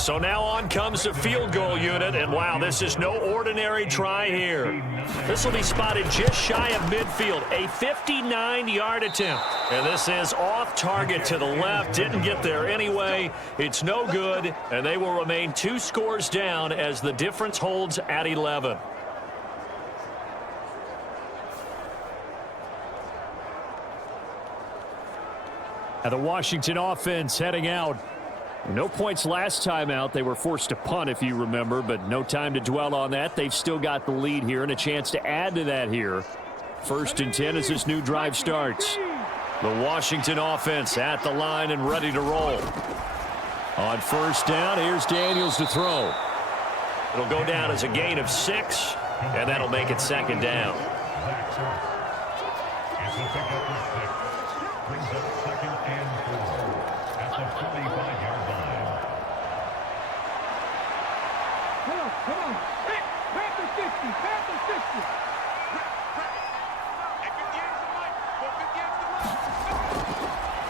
So now on comes the field goal unit, and wow, this is no ordinary try here. This will be spotted just shy of midfield, a 59-yard attempt. And this is off target to the left, didn't get there anyway. It's no good, and they will remain 2 scores down as the difference holds at 11. And the Washington offense heading out. No points last time out. They were forced to punt, if you remember, but no time to dwell on that. They've still got the lead here and a chance to add to that here. 1st and 10 as this new drive starts. The Washington offense at the line and ready to roll. On 1st down, here's Daniels to throw. It'll go down as a gain of 6, and that'll make it 2nd down. It's a pickup of 6. Brings up 2nd and 4 at the 45-yard line. Come on. Hey, back to 60, back to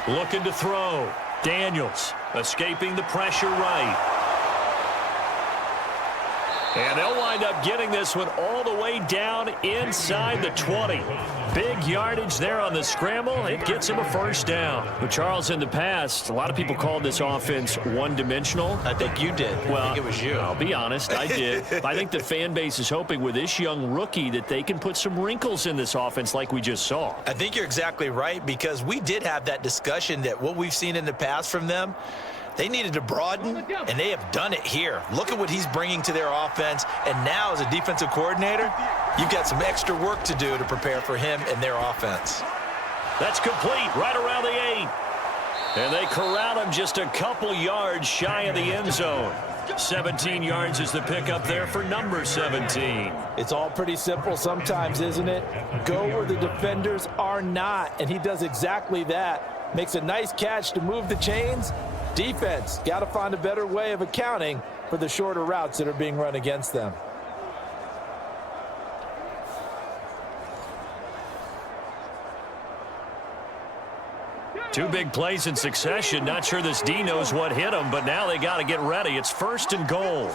60. Looking to throw. Daniels escaping the pressure right. And they'll wind up getting this one all the way down inside the 20. Big yardage there on the scramble. It gets him a 1st down. But Charles, in the past, a lot of people called this offense one-dimensional. I think you did. Well, I think it was you. I'll be honest, I did. But I think the fan base is hoping with this young rookie that they can put some wrinkles in this offense like we just saw. I think you're exactly right, because we did have that discussion that what we've seen in the past from them, they needed to broaden, and they have done it here. Look at what he's bringing to their offense, and now as a defensive coordinator, you've got some extra work to do to prepare for him and their offense. That's complete right around the 8. And they corral him just a couple yards shy of the end zone. 17 yards is the pickup there for number 17. It's all pretty simple sometimes, isn't it? Go where the defenders are not, and he does exactly that. Makes a nice catch to move the chains. Defense, got to find a better way of accounting for the shorter routes that are being run against them. Two big plays in succession. Not sure this D knows what hit him, but now they got to get ready. It's 1st and goal.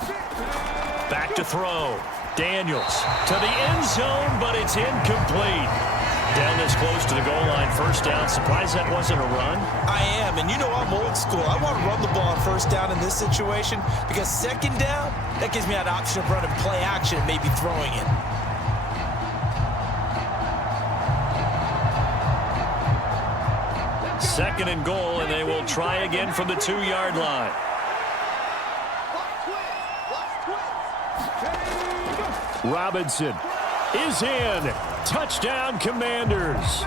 Back to throw. Daniels to the end zone, but it's incomplete. Down this close to the goal line, 1st down. Surprised that wasn't a run? I am, and you know I'm old school. I want to run the ball on 1st down in this situation, because 2nd down, that gives me an option of running play action and maybe throwing it. Second and goal, and they will try again from the 2-yard line. Robinson is in. Touchdown, Commanders.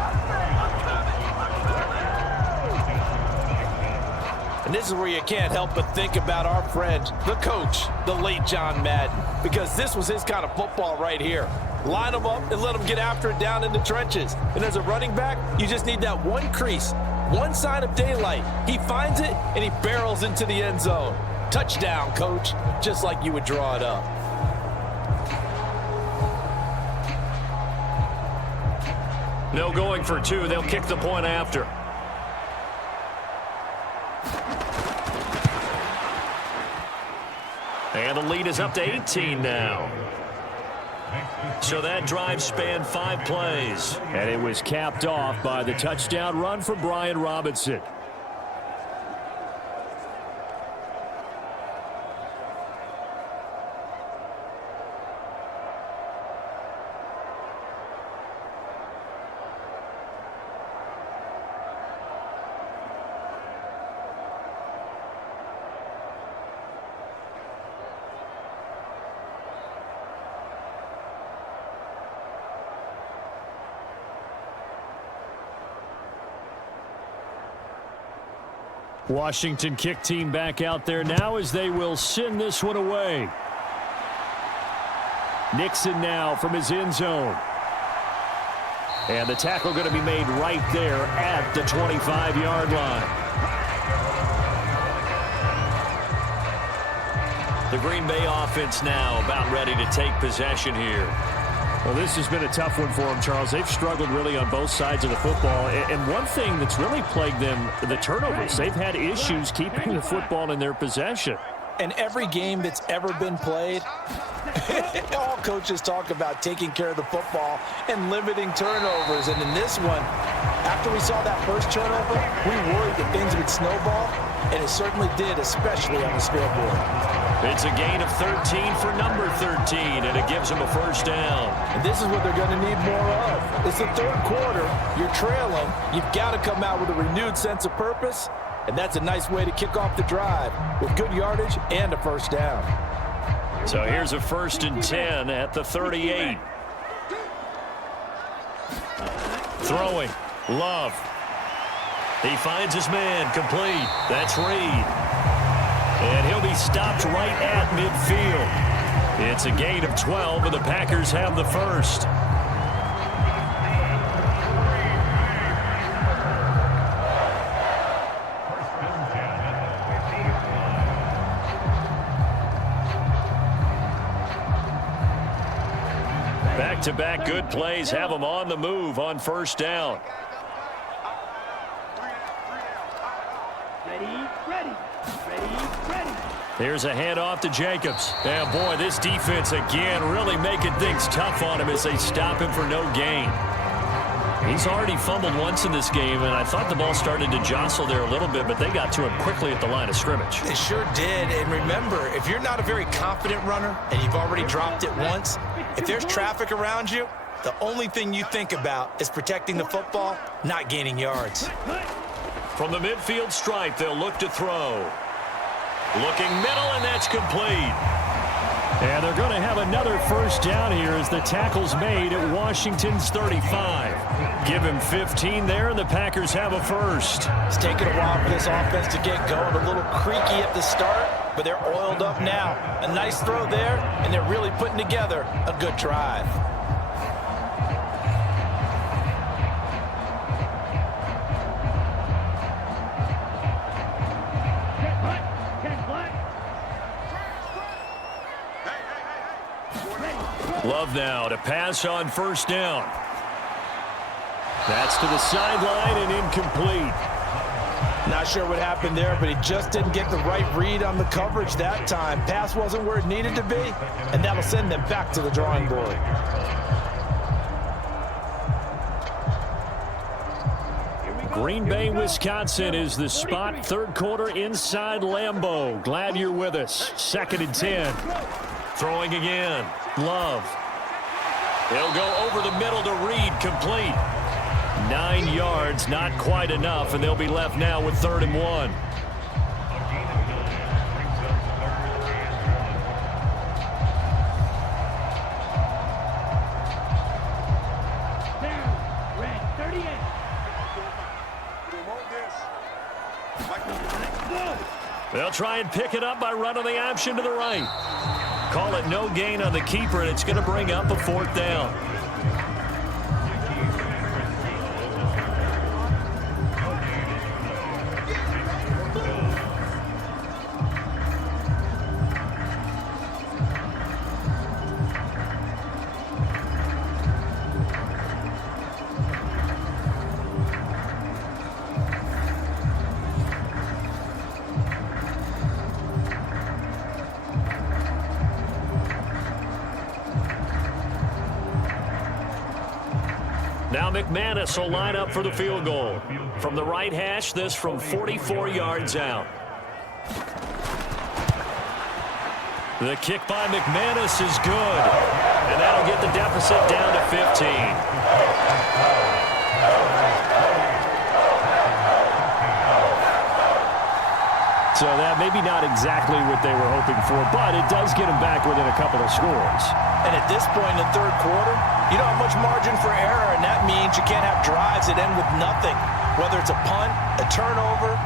And this is where you can't help but think about our friend, the coach, the late John Madden, because this was his kind of football right here. Line them up and let them get after it down in the trenches. And as a running back, you just need that one crease, one sign of daylight. He finds it, and he barrels into the end zone. Touchdown, coach, just like you would draw it up. No going for 2. They'll kick the point after. And the lead is up to 18 now. So that drive spanned 5 plays. And it was capped off by the touchdown run for Brian Robinson. Washington kick team back out there now as they will send this one away. Nixon now from his end zone. And the tackle going to be made right there at the 25-yard line. The Green Bay offense now about ready to take possession here. Well, this has been a tough one for them, Charles. They've struggled really on both sides of the football. And one thing that's really plagued them, the turnovers. They've had issues keeping the football in their possession. And every game that's ever been played, all coaches talk about taking care of the football and limiting turnovers. And in this one, after we saw that first turnover, we worried that things would snowball, and it certainly did, especially on the scoreboard. It's a gain of 13 for number 13, and it gives them a first down. And this is what they're going to need more of. It's the third quarter. You're trailing. You've got to come out with a renewed sense of purpose, and that's a nice way to kick off the drive with good yardage and a first down. So here's a 1st and 10 at the 38. Throwing. Love. He finds his man. Complete. That's Reed. And he'll be stopped right at midfield. It's a gain of 12, and the Packers have the first. Back-to-back good plays have them on the move on first down. Here's a handoff to Jacobs. And boy, this defense again really making things tough on him as they stop him for no gain. He's already fumbled once in this game, and I thought the ball started to jostle there a little bit, but they got to him quickly at the line of scrimmage. They sure did. And remember, if you're not a very confident runner and you've already dropped it once, if there's traffic around you, the only thing you think about is protecting the football, not gaining yards. From the midfield stripe, they'll look to throw. Looking middle, and that's complete. And they're going to have another first down here as the tackle's made at Washington's 35. Give him 15 there, and the Packers have a first. It's taken a while for this offense to get going. A little creaky at the start, but they're oiled up now. A nice throw there, and they're really putting together a good drive. Love now to pass on first down. That's to the sideline and incomplete. Not sure what happened there, but he just didn't get the right read on the coverage that time. Pass wasn't where it needed to be, and that'll send them back to the drawing board. Green Bay, Wisconsin is the spot. Third quarter inside Lambeau. Glad you're with us. 2nd and 10. Throwing again. Love. He'll go over the middle to Reed. Complete. 9 yards, not quite enough, and they'll be left now with 3rd and 1. They'll try and pick it up by running the option to the right. Call it no gain on the keeper, and it's going to bring up a 4th down. Now McManus will line up for the field goal. From the right hash, this from 44 yards out. The kick by McManus is good. And that'll get the deficit down to 15. So that maybe not exactly what they were hoping for, but it does get them back within a couple of scores. And at this point in the third quarter, you don't have much margin for error, and that means you can't have drives that end with nothing. Whether it's a punt, a turnover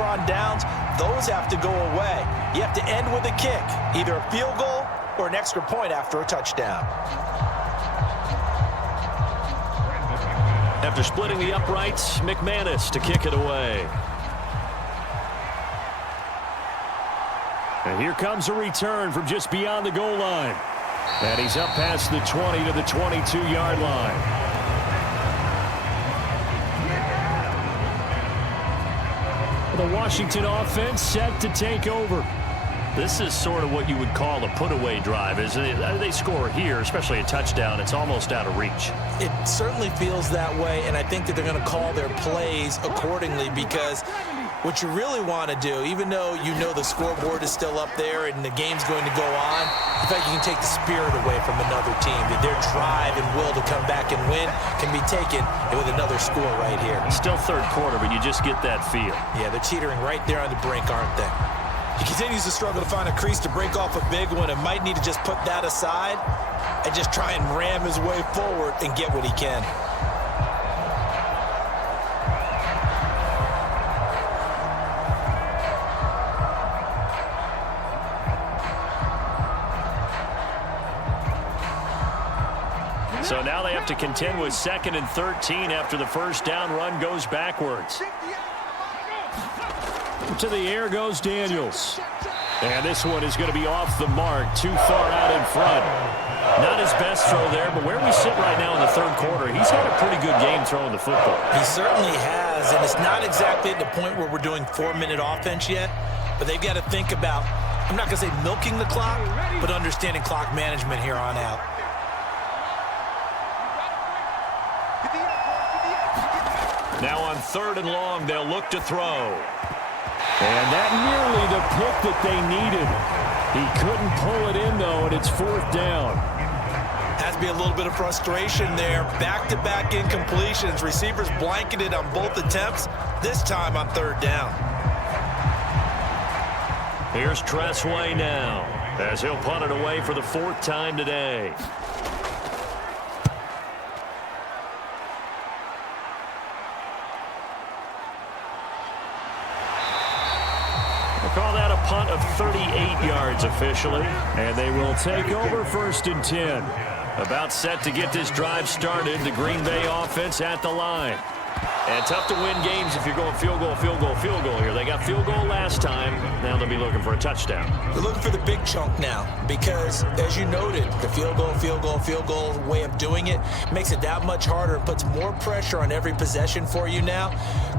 on downs, those have to go away. You have to end with a kick, either a field goal or an extra point after a touchdown. After splitting the uprights, McManus to kick it away. And here comes a return from just beyond the goal line. And he's up past the 20 to the 22-yard line. The Washington offense set to take over. This is sort of what you would call a put-away drive, isn't it? They score here, especially a touchdown. It's almost out of reach. It certainly feels that way, and I think that they're going to call their plays accordingly, because what you really want to do, even though you know the scoreboard is still up there and the game's going to go on, in fact, you can take the spirit away from another team. That their drive and will to come back and win can be taken with another score right here. Still third quarter, but you just get that feel. Yeah, they're teetering right there on the brink, aren't they? He continues to struggle to find a crease to break off a big one, and might need to just put that aside and just try and ram his way forward and get what he can. So now they have to contend with 2nd and 13 after the first down run goes backwards. To the air goes Daniels. And this one is going to be off the mark, too far out in front. Not his best throw there, but where we sit right now in the third quarter, he's had a pretty good game throwing the football. He certainly has, and it's not exactly at the point where we're doing 4-minute offense yet, but they've got to think about, I'm not going to say milking the clock, but understanding clock management here on out. Now on 3rd and long, they'll look to throw. And that nearly the pick that they needed. He couldn't pull it in, though, and it's 4th down. Has to be a little bit of frustration there. Back-to-back incompletions. Receivers blanketed on both attempts, this time on 3rd down. Here's Tressway now, as he'll punt it away for the 4th time today. Call that a punt of 38 yards officially. And they will take over 1st and 10. About set to get this drive started. The Green Bay offense at the line. And tough to win games if you're going field goal, field goal, field goal here. They got field goal last time. Now they'll be looking for a touchdown. They're looking for the big chunk now because, as you noted, the field goal way of doing it makes it that much harder and puts more pressure on every possession for you now.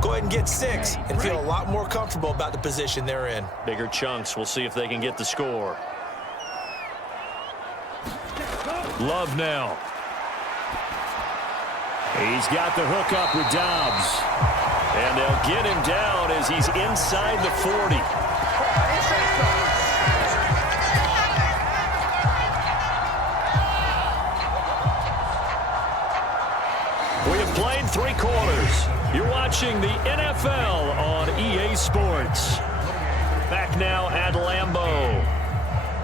Go ahead and get 6 and feel a lot more comfortable about the position they're in. Bigger chunks. We'll see if they can get the score. Love now. He's got the hook up with Dobbs. And they'll get him down as he's inside the 40. We have played 3 quarters. You're watching the NFL on EA Sports. Back now at Lambeau.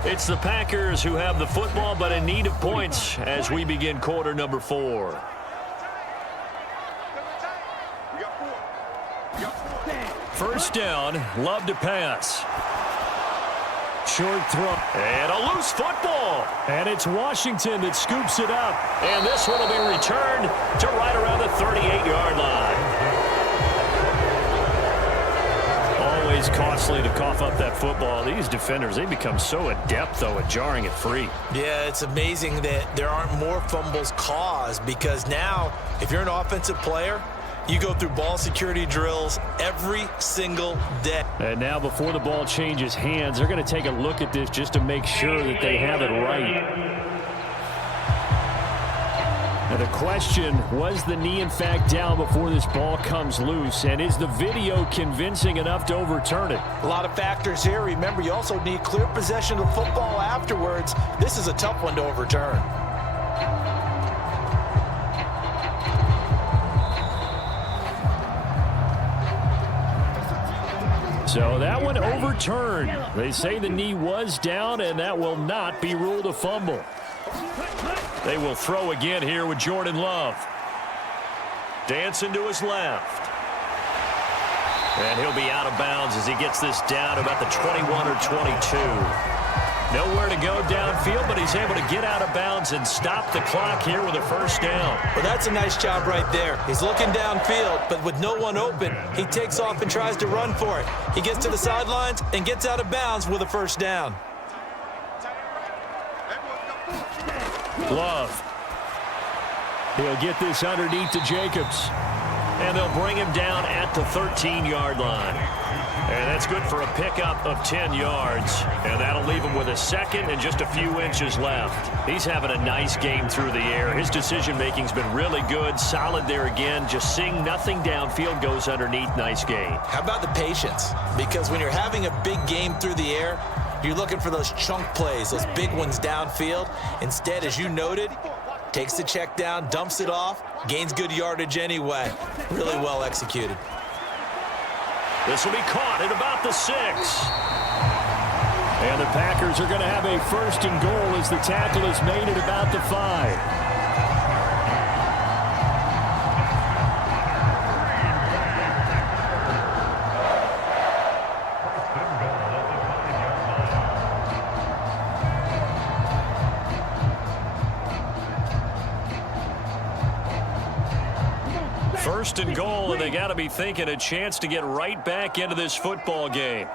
It's the Packers who have the football, but in need of points as we begin quarter number 4. First down, Love to pass. Short throw. And a loose football. And it's Washington that scoops it up. And this one will be returned to right around the 38-yard line. Always costly to cough up that football. These defenders, they become so adept, though, at jarring it free. Yeah, it's amazing that there aren't more fumbles caused because now, if you're an offensive player, you go through ball security drills every single day. And now before the ball changes hands, they're going to take a look at this just to make sure that they have it right. Now the question, was the knee in fact down before this ball comes loose? And is the video convincing enough to overturn it? A lot of factors here. Remember, you also need clear possession of football afterwards. This is a tough one to overturn. So that one overturned. They say the knee was down, and that will not be ruled a fumble. They will throw again here with Jordan Love. Dancing to his left. And he'll be out of bounds as he gets this down about the 21 or 22. Nowhere to go downfield, but he's able to get out of bounds and stop the clock here with a first down. Well, that's a nice job right there. He's looking downfield, but with no one open, he takes off and tries to run for it. He gets to the sidelines and gets out of bounds with a first down. Love. He'll get this underneath to Jacobs. And they'll bring him down at the 13-yard line. And that's good for a pickup of 10 yards. And that'll leave him with a second and just a few inches left. He's having a nice game through the air. His decision-making's been really good. Solid there again. Just seeing nothing downfield, goes underneath. Nice gain. How about the patience? Because when you're having a big game through the air, you're looking for those chunk plays, those big ones downfield. Instead, as you noted, takes the check down, dumps it off, gains good yardage anyway. Really well executed. This will be caught at about the 6. And the Packers are going to have a 1st and goal as the tackle is made at about the 5. First and goal, and they got to be thinking a chance to get right back into this football game.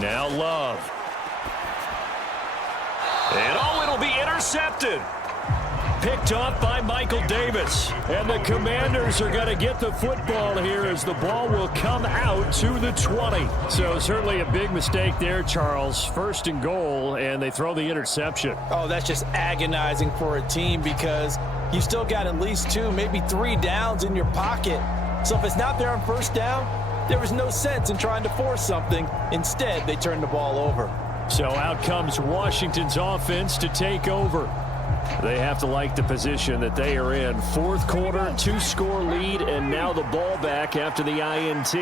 Now Love. And it'll be intercepted. Picked off by Michael Davis. And the Commanders are going to get the football here as the ball will come out to the 20. So certainly a big mistake there, Charles. 1st and goal, and they throw the interception. Oh, that's just agonizing for a team because you still got at least 2, maybe 3 downs in your pocket. So if it's not there on 1st down, there was no sense in trying to force something. Instead, they turned the ball over. So out comes Washington's offense to take over. They have to like the position that they are in. 4th quarter, 2-score lead, and now the ball back after the INT.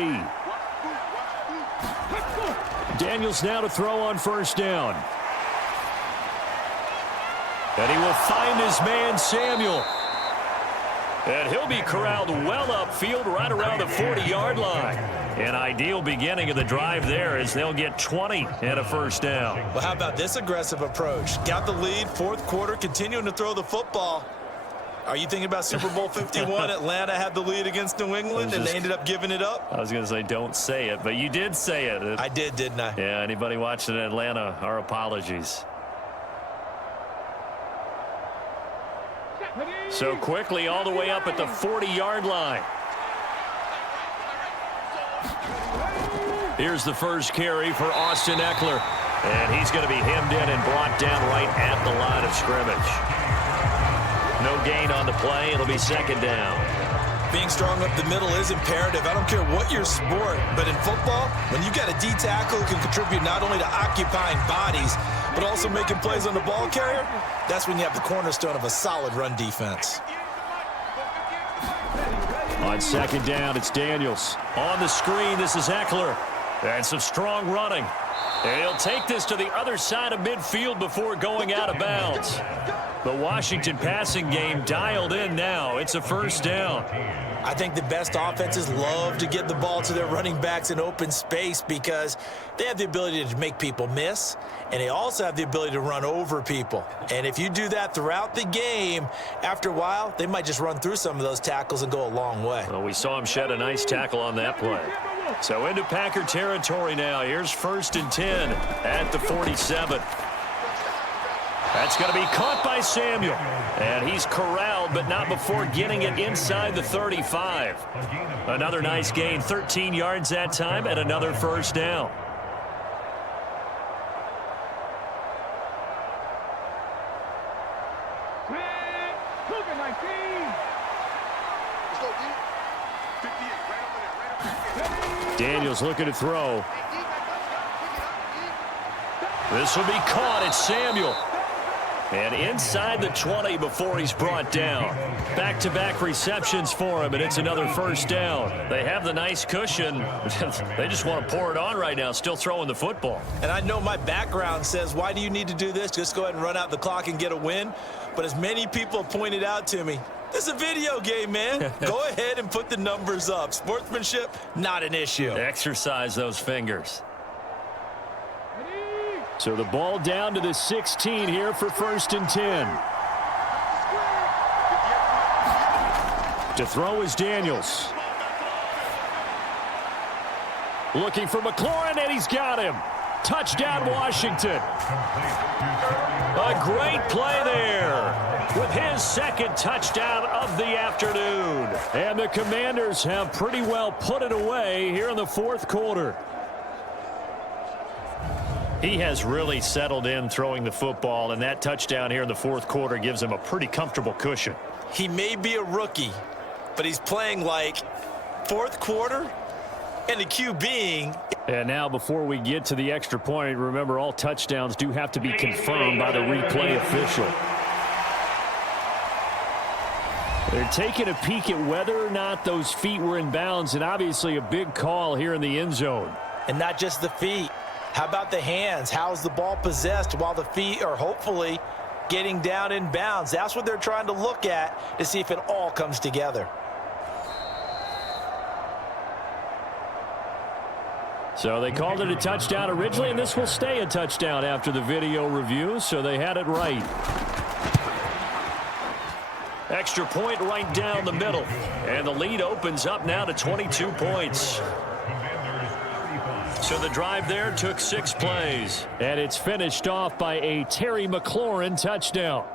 Daniels now to throw on 1st down. And he will find his man, Samuel. And he'll be corralled well upfield right around the 40-yard line. An ideal beginning of the drive there as they'll get 20 and a 1st down. Well, how about this aggressive approach? Got the lead, 4th quarter, continuing to throw the football. Are you thinking about Super Bowl 51? Atlanta had the lead against New England, and they ended up giving it up? I was going to say don't say it, but you did say it. I did, didn't I? Yeah, anybody watching in Atlanta, our apologies. So quickly all the way up at the 40-yard line. Here's the first carry for Austin Eckler. And he's going to be hemmed in and brought down right at the line of scrimmage. No gain on the play. It'll be 2nd down. Being strong up the middle is imperative. I don't care what your sport, but in football, when you got a D tackle who can contribute not only to occupying bodies, but also making plays on the ball carrier, that's when you have the cornerstone of a solid run defense. On 2nd down, it's Daniels. On the screen, this is Eckler. And some strong running. And he'll take this to the other side of midfield before going out of bounds. The Washington passing game dialed in now. It's a 1st down. I think the best offenses love to get the ball to their running backs in open space because they have the ability to make people miss, and they also have the ability to run over people. And if you do that throughout the game, after a while, they might just run through some of those tackles and go a long way. Well, we saw him shed a nice tackle on that play. So into Packer territory now. Here's 1st and 10 at the 47. That's going to be caught by Samuel. And he's corralled, but not before getting it inside the 35. Another nice gain, 13 yards that time, and another 1st down. Daniels looking to throw. This will be caught. It's Samuel. And inside the 20 before he's brought down. Back-to-back receptions for him, and it's another 1st down. They have the nice cushion. They just want to pour it on right now, still throwing the football. And I know my background says, why do you need to do this? Just go ahead and run out the clock and get a win. But as many people have pointed out to me, this is a video game, man. Go ahead and put the numbers up. Sportsmanship, not an issue. Exercise those fingers. So the ball down to the 16 here for 1st and 10. To throw is Daniels. Looking for McLaurin, and he's got him. Touchdown, Washington. A great play there with his second touchdown of the afternoon. And the Commanders have pretty well put it away here in the fourth quarter. He has really settled in throwing the football, and that touchdown here in the fourth quarter gives him a pretty comfortable cushion. He may be a rookie, but he's playing like fourth quarter, and the cue being. And now before we get to the extra point, remember all touchdowns do have to be confirmed by the replay official. They're taking a peek at whether or not those feet were in bounds, and obviously a big call here in the end zone. And not just the feet. How about the hands? How's the ball possessed while the feet are hopefully getting down in bounds? That's what they're trying to look at to see if it all comes together. So they called it a touchdown originally, and this will stay a touchdown after the video review, so they had it right. Extra point right down the middle, and the lead opens up now to 22 points. So the drive there took 6 plays. And it's finished off by a Terry McLaurin touchdown.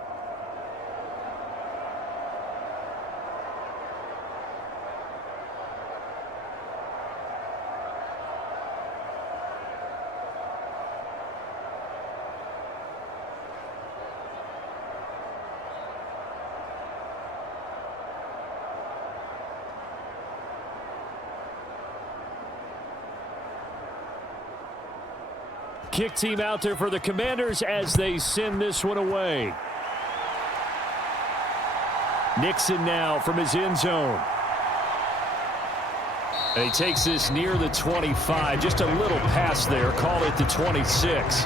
Kick team out there for the Commanders as they send this one away. Nixon now from his end zone. And he takes this near the 25. Just a little pass there. Call it the 26.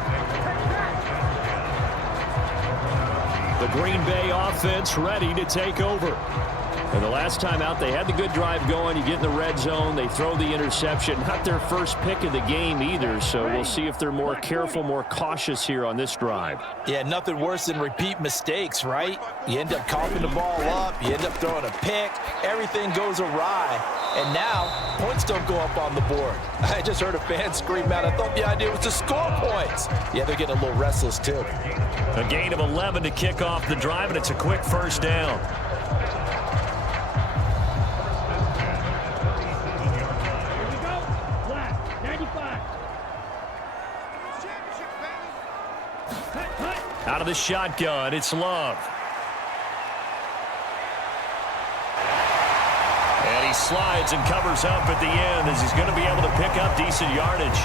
The Green Bay offense ready to take over. And the last time out, they had the good drive going. You get in the red zone, they throw the interception. Not their first pick of the game either, so we'll see if they're more careful, more cautious here on this drive. Yeah, nothing worse than repeat mistakes, right? You end up coughing the ball up, you end up throwing a pick, everything goes awry, and now points don't go up on the board. I just heard a fan scream out, I thought the idea was to score points. Yeah, they're getting a little restless too. A gain of 11 to kick off the drive, and it's a quick first down. Out of the shotgun, it's Love. And he slides and covers up at the end as he's going to be able to pick up decent yardage.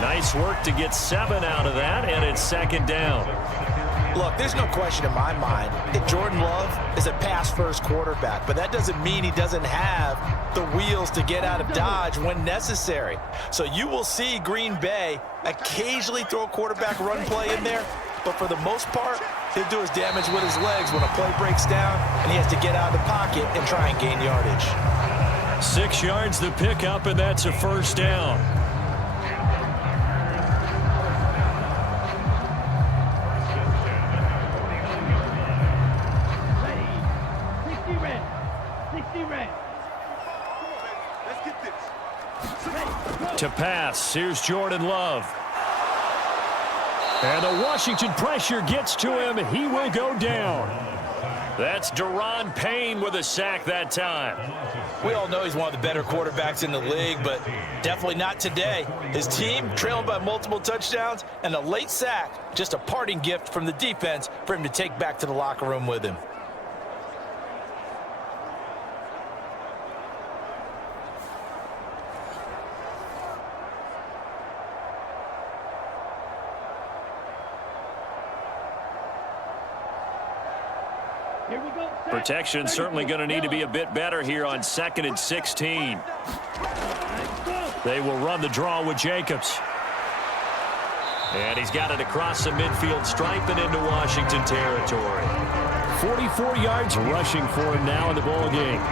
Nice work to get 7 out of that, and it's second down. Look, there's no question in my mind that Jordan Love is a pass-first quarterback, but that doesn't mean he doesn't have the wheels to get out of dodge when necessary. So you will see Green Bay occasionally throw a quarterback run play in there, but for the most part, he'll do his damage with his legs when a play breaks down and he has to get out of the pocket and try and gain yardage. 6 yards the pickup, and that's a first down. To pass, here's Jordan Love. And the Washington pressure gets to him. He will go down. That's Daron Payne with a sack that time. We all know he's one of the better quarterbacks in the league, but definitely not today. His team trailing by multiple touchdowns, and a late sack, just a parting gift from the defense for him to take back to the locker room with him. Protection certainly going to need to be a bit better here on 2nd and 16. They will run the draw with Jacobs. And he's got it across the midfield stripe and into Washington territory. 44 yards rushing for him now in the ball game.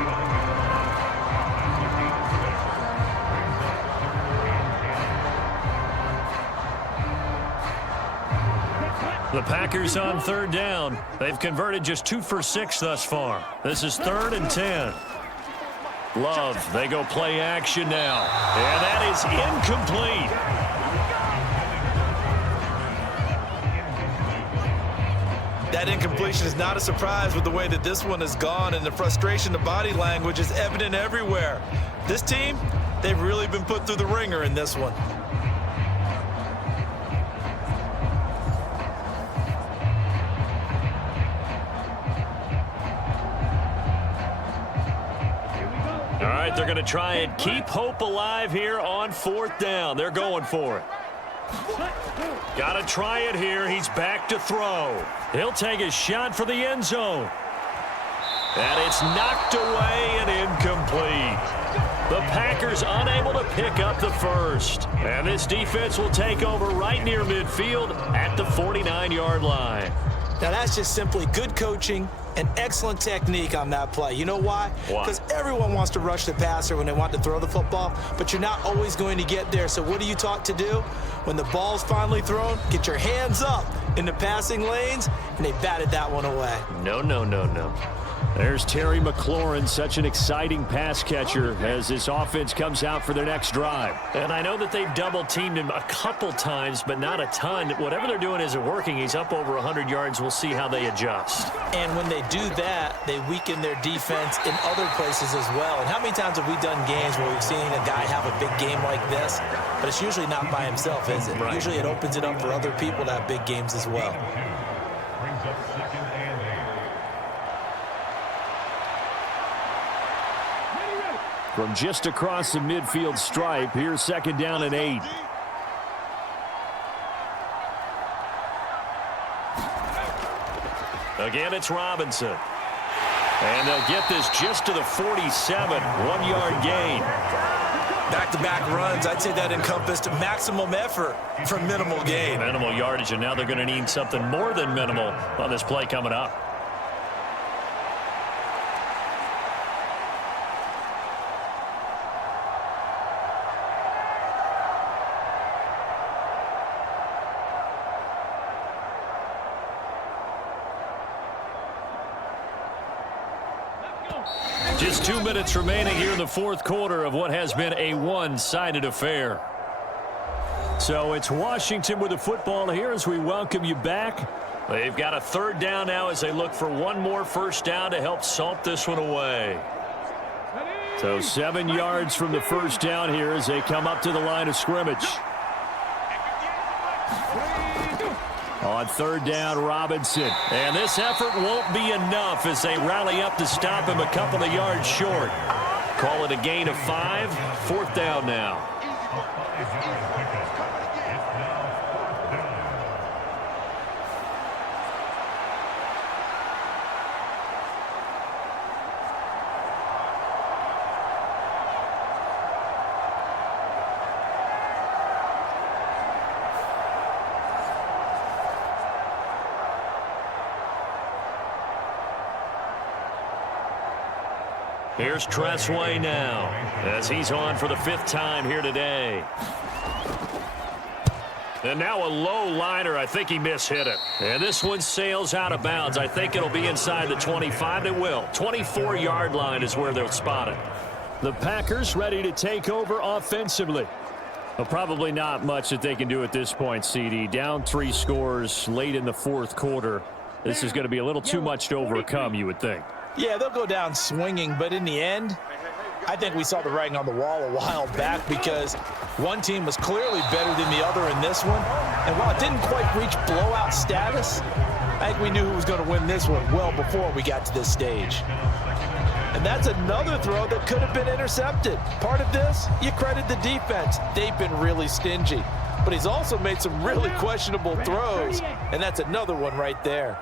The Packers on 3rd down. They've converted just 2 for 6 thus far. This is 3rd and 10. Love, they go play action now. And that is incomplete. incompletion is not a surprise with the way that this one has gone, and the frustration, the body language is evident everywhere. This team, they've really been put through the ringer in this one. All right, they're going to try and keep hope alive here on 4th down. They're going for it. Got to try it here. He's back to throw. He'll take a shot for the end zone. And it's knocked away and incomplete. The Packers unable to pick up the first. And this defense will take over right near midfield at the 49-yard line. Now, that's just simply good coaching and excellent technique on that play. You know why? Because everyone wants to rush the passer when they want to throw the football, but you're not always going to get there. So what are you taught to do? When the ball's finally thrown, get your hands up in the passing lanes, and they batted that one away. No, no, no, no. There's Terry McLaurin, such an exciting pass catcher as this offense comes out for their next drive. And I know that they've double-teamed him a couple times, but not a ton. Whatever they're doing isn't working. He's up over 100 yards. We'll see how they adjust. And when they do that, they weaken their defense in other places as well. And how many times have we done games where we've seen a guy have a big game like this? But it's usually not by himself, is it? Right. Usually it opens it up for other people to have big games as well. Brings up 2nd and 8. From just across the midfield stripe, here's 2nd down and 8. Again, it's Robinson. And they'll get this just to the 47, 1-yard gain. Back-to-back runs, I'd say that encompassed maximum effort for minimal gain. Minimal yardage, and now they're going to need something more than minimal on this play coming up. Just 2 minutes remaining here in the 4th quarter of what has been a one-sided affair. So it's Washington with the football here as we welcome you back. They've got a 3rd down now as they look for one more first down to help salt this one away. So 7 yards from the first down here as they come up to the line of scrimmage. On 3rd down, Robinson. And this effort won't be enough as they rally up to stop him a couple of yards short. Call it a gain of 5. 4th down now. Here's Tressway now as he's on for the 5th time here today. And now a low liner. I think he mishit it. And this one sails out of bounds. I think it'll be inside the 25. It will. 24-yard line is where they'll spot it. The Packers ready to take over offensively. Well, probably not much that they can do at this point, CD. Down 3 scores late in the 4th quarter. This is going to be a little too much to overcome, you would think. Yeah, they'll go down swinging, but in the end, I think we saw the writing on the wall a while back because one team was clearly better than the other in this one. And while it didn't quite reach blowout status, I think we knew who was going to win this one well before we got to this stage. And that's another throw that could have been intercepted. Part of this, you credit the defense. They've been really stingy. But he's also made some really questionable throws, and that's another one right there.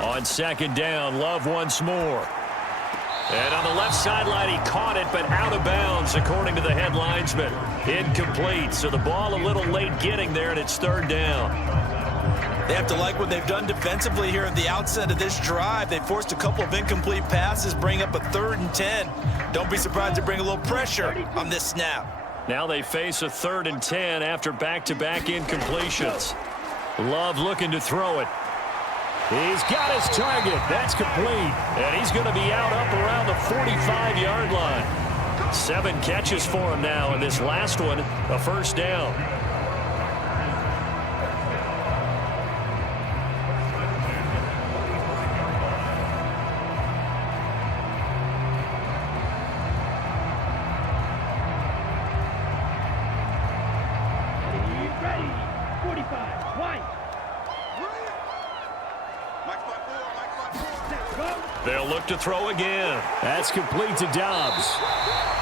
On 2nd down, Love once more. And on the left sideline, he caught it, but out of bounds, according to the head linesman. Incomplete, so the ball a little late getting there, and it's 3rd down. They have to like what they've done defensively here at the outset of this drive. They forced a couple of incomplete passes, bring up a 3rd and 10. Don't be surprised to bring a little pressure on this snap. Now they face a 3rd and 10 after back-to-back incompletions. Love looking to throw it. He's got his target. That's complete. And he's going to be out up around the 45-yard line. 7 catches for him now, and this last one, a first down. 45, twice. They'll look to throw again. That's complete to Dobbs.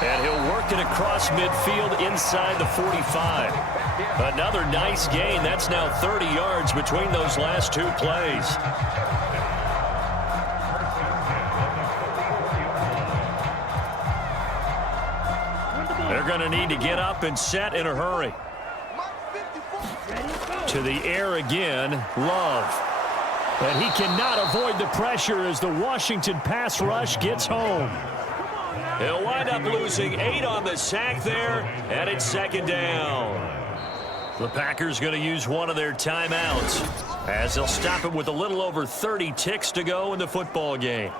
And he'll work it across midfield inside the 45. Another nice gain. That's now 30 yards between those last two plays. They're going to need to get up and set in a hurry. To the air again, Love. And he cannot avoid the pressure as the Washington pass rush gets home. He'll wind up losing 8 on the sack there, and it's second down. The Packers going to use one of their timeouts as they'll stop it with a little over 30 ticks to go in the football game.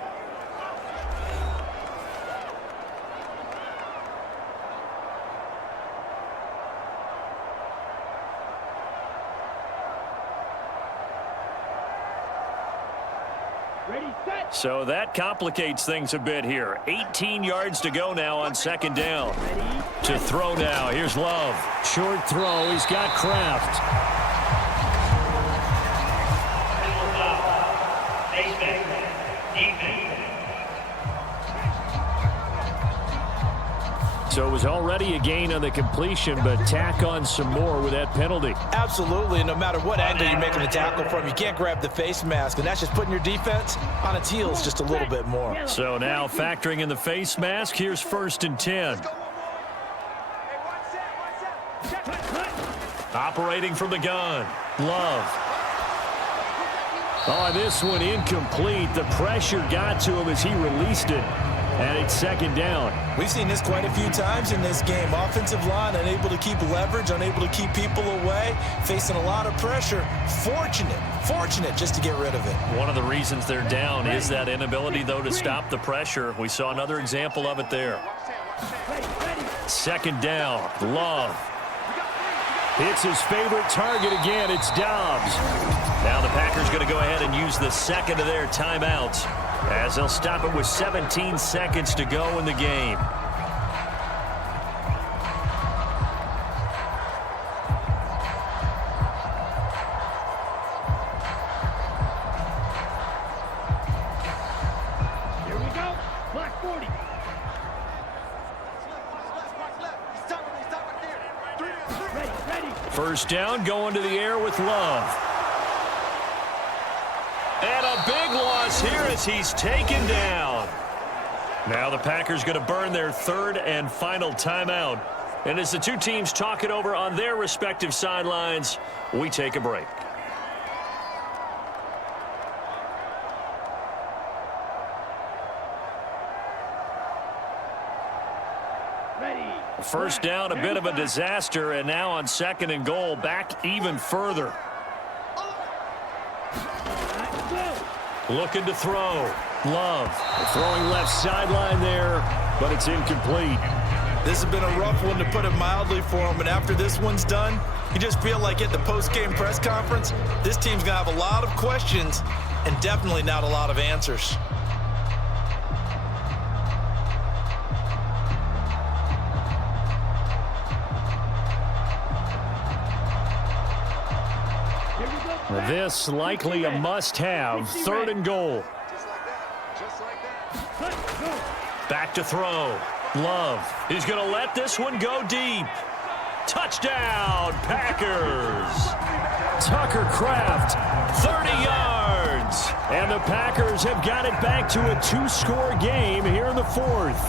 So that complicates things a bit here. 18 yards to go now on second down. To throw now. Here's Love. Short throw. He's got Kraft. So it was already a gain on the completion, but tack on some more with that penalty. Absolutely, and no matter what angle you're making the tackle from, you can't grab the face mask, and that's just putting your defense on its heels just a little bit more. So now factoring in the face mask, here's 1st and 10. Operating from the gun, Love. Oh, this one incomplete. The pressure got to him as he released it. And it's second down. We've seen this quite a few times in this game. Offensive line unable to keep leverage, unable to keep people away, facing a lot of pressure. Fortunate just to get rid of it. One of the reasons they're down is that inability, though, to stop the pressure. We saw another example of it there. Second down, Love. It's his favorite target again. It's Dobbs. Now the Packers going to go ahead and use the second of their timeouts as they'll stop it with 17 seconds to go in the game. Here we go. Black 40. Ready. First down, going to the air with Love. And a big loss here as he's taken down. Now the Packers going to burn their third and final timeout. And as the two teams talk it over on their respective sidelines, we take a break. First down, a bit of a disaster, and now on second and goal, back even further. Looking to throw. Love. Throwing left sideline there, but it's incomplete. This has been a rough one, to put it mildly, for him. And after this one's done, you just feel like at the post-game press conference, this team's going to have a lot of questions and definitely not a lot of answers. This likely a must-have. Third and goal. Back to throw. Love. He's going to let this one go deep. Touchdown, Packers. Tucker Kraft. 30 yards. And the Packers have got it back to a 2-score game here in the fourth.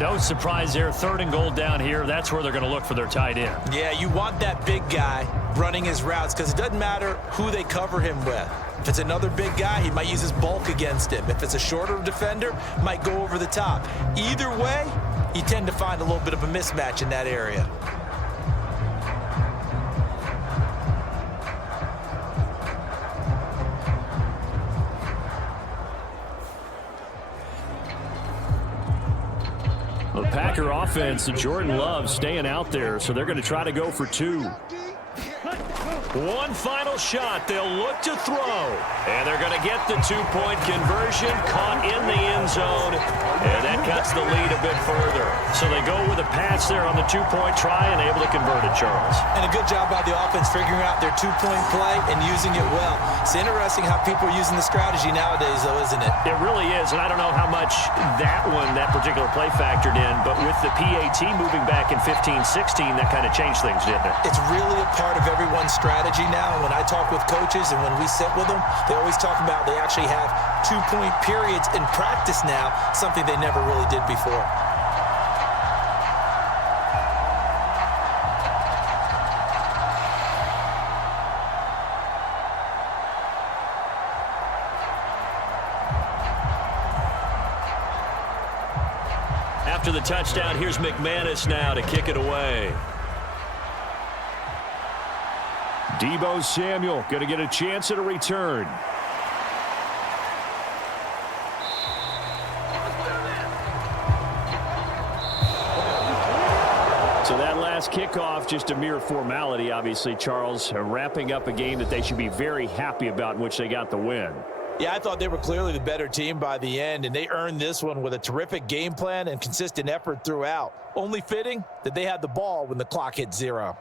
No surprise there. Third and goal down here. That's where they're going to look for their tight end. Yeah, you want that big guy running his routes because it doesn't matter who they cover him with. If it's another big guy, he might use his bulk against him. If it's a shorter defender, might go over the top. Either way, you tend to find a little bit of a mismatch in that area. The Packer offense, Jordan Love staying out there, so they're going to try to go for 2. One final shot. They'll look to throw. And they're going to get the two-point conversion, caught in the end zone, and that cuts the lead a bit further. So they go with a pass there on the two-point try and able to convert it, Charles. And a good job by the offense figuring out their two-point play and using it well. It's interesting how people are using the strategy nowadays, though, isn't it? It really is, and I don't know how much that particular play factored in, but with the PAT moving back in 15-16, that kind of changed things, didn't it? It's really a part of everyone's strategy now. And when I talk with coaches and when we sit with them, they always talk about they actually have two-point periods in practice now, something they never really did before. After the touchdown, here's McManus now to kick it away. Deebo Samuel going to get a chance at a return. So that last kickoff, just a mere formality, obviously, Charles, wrapping up a game that they should be very happy about, in which they got the win. Yeah, I thought they were clearly the better team by the end, and they earned this one with a terrific game plan and consistent effort throughout. Only fitting that they had the ball when the clock hit 0.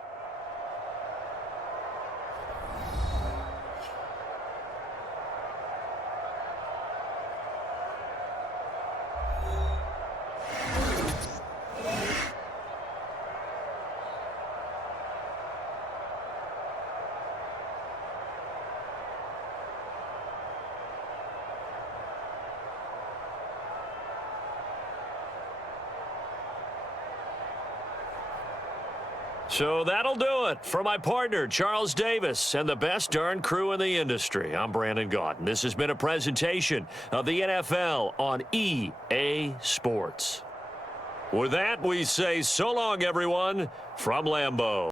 So that'll do it. For my partner, Charles Davis, and the best darn crew in the industry, I'm Brandon Gaudin. This has been a presentation of the NFL on EA Sports. With that, we say so long, everyone, from Lambeau.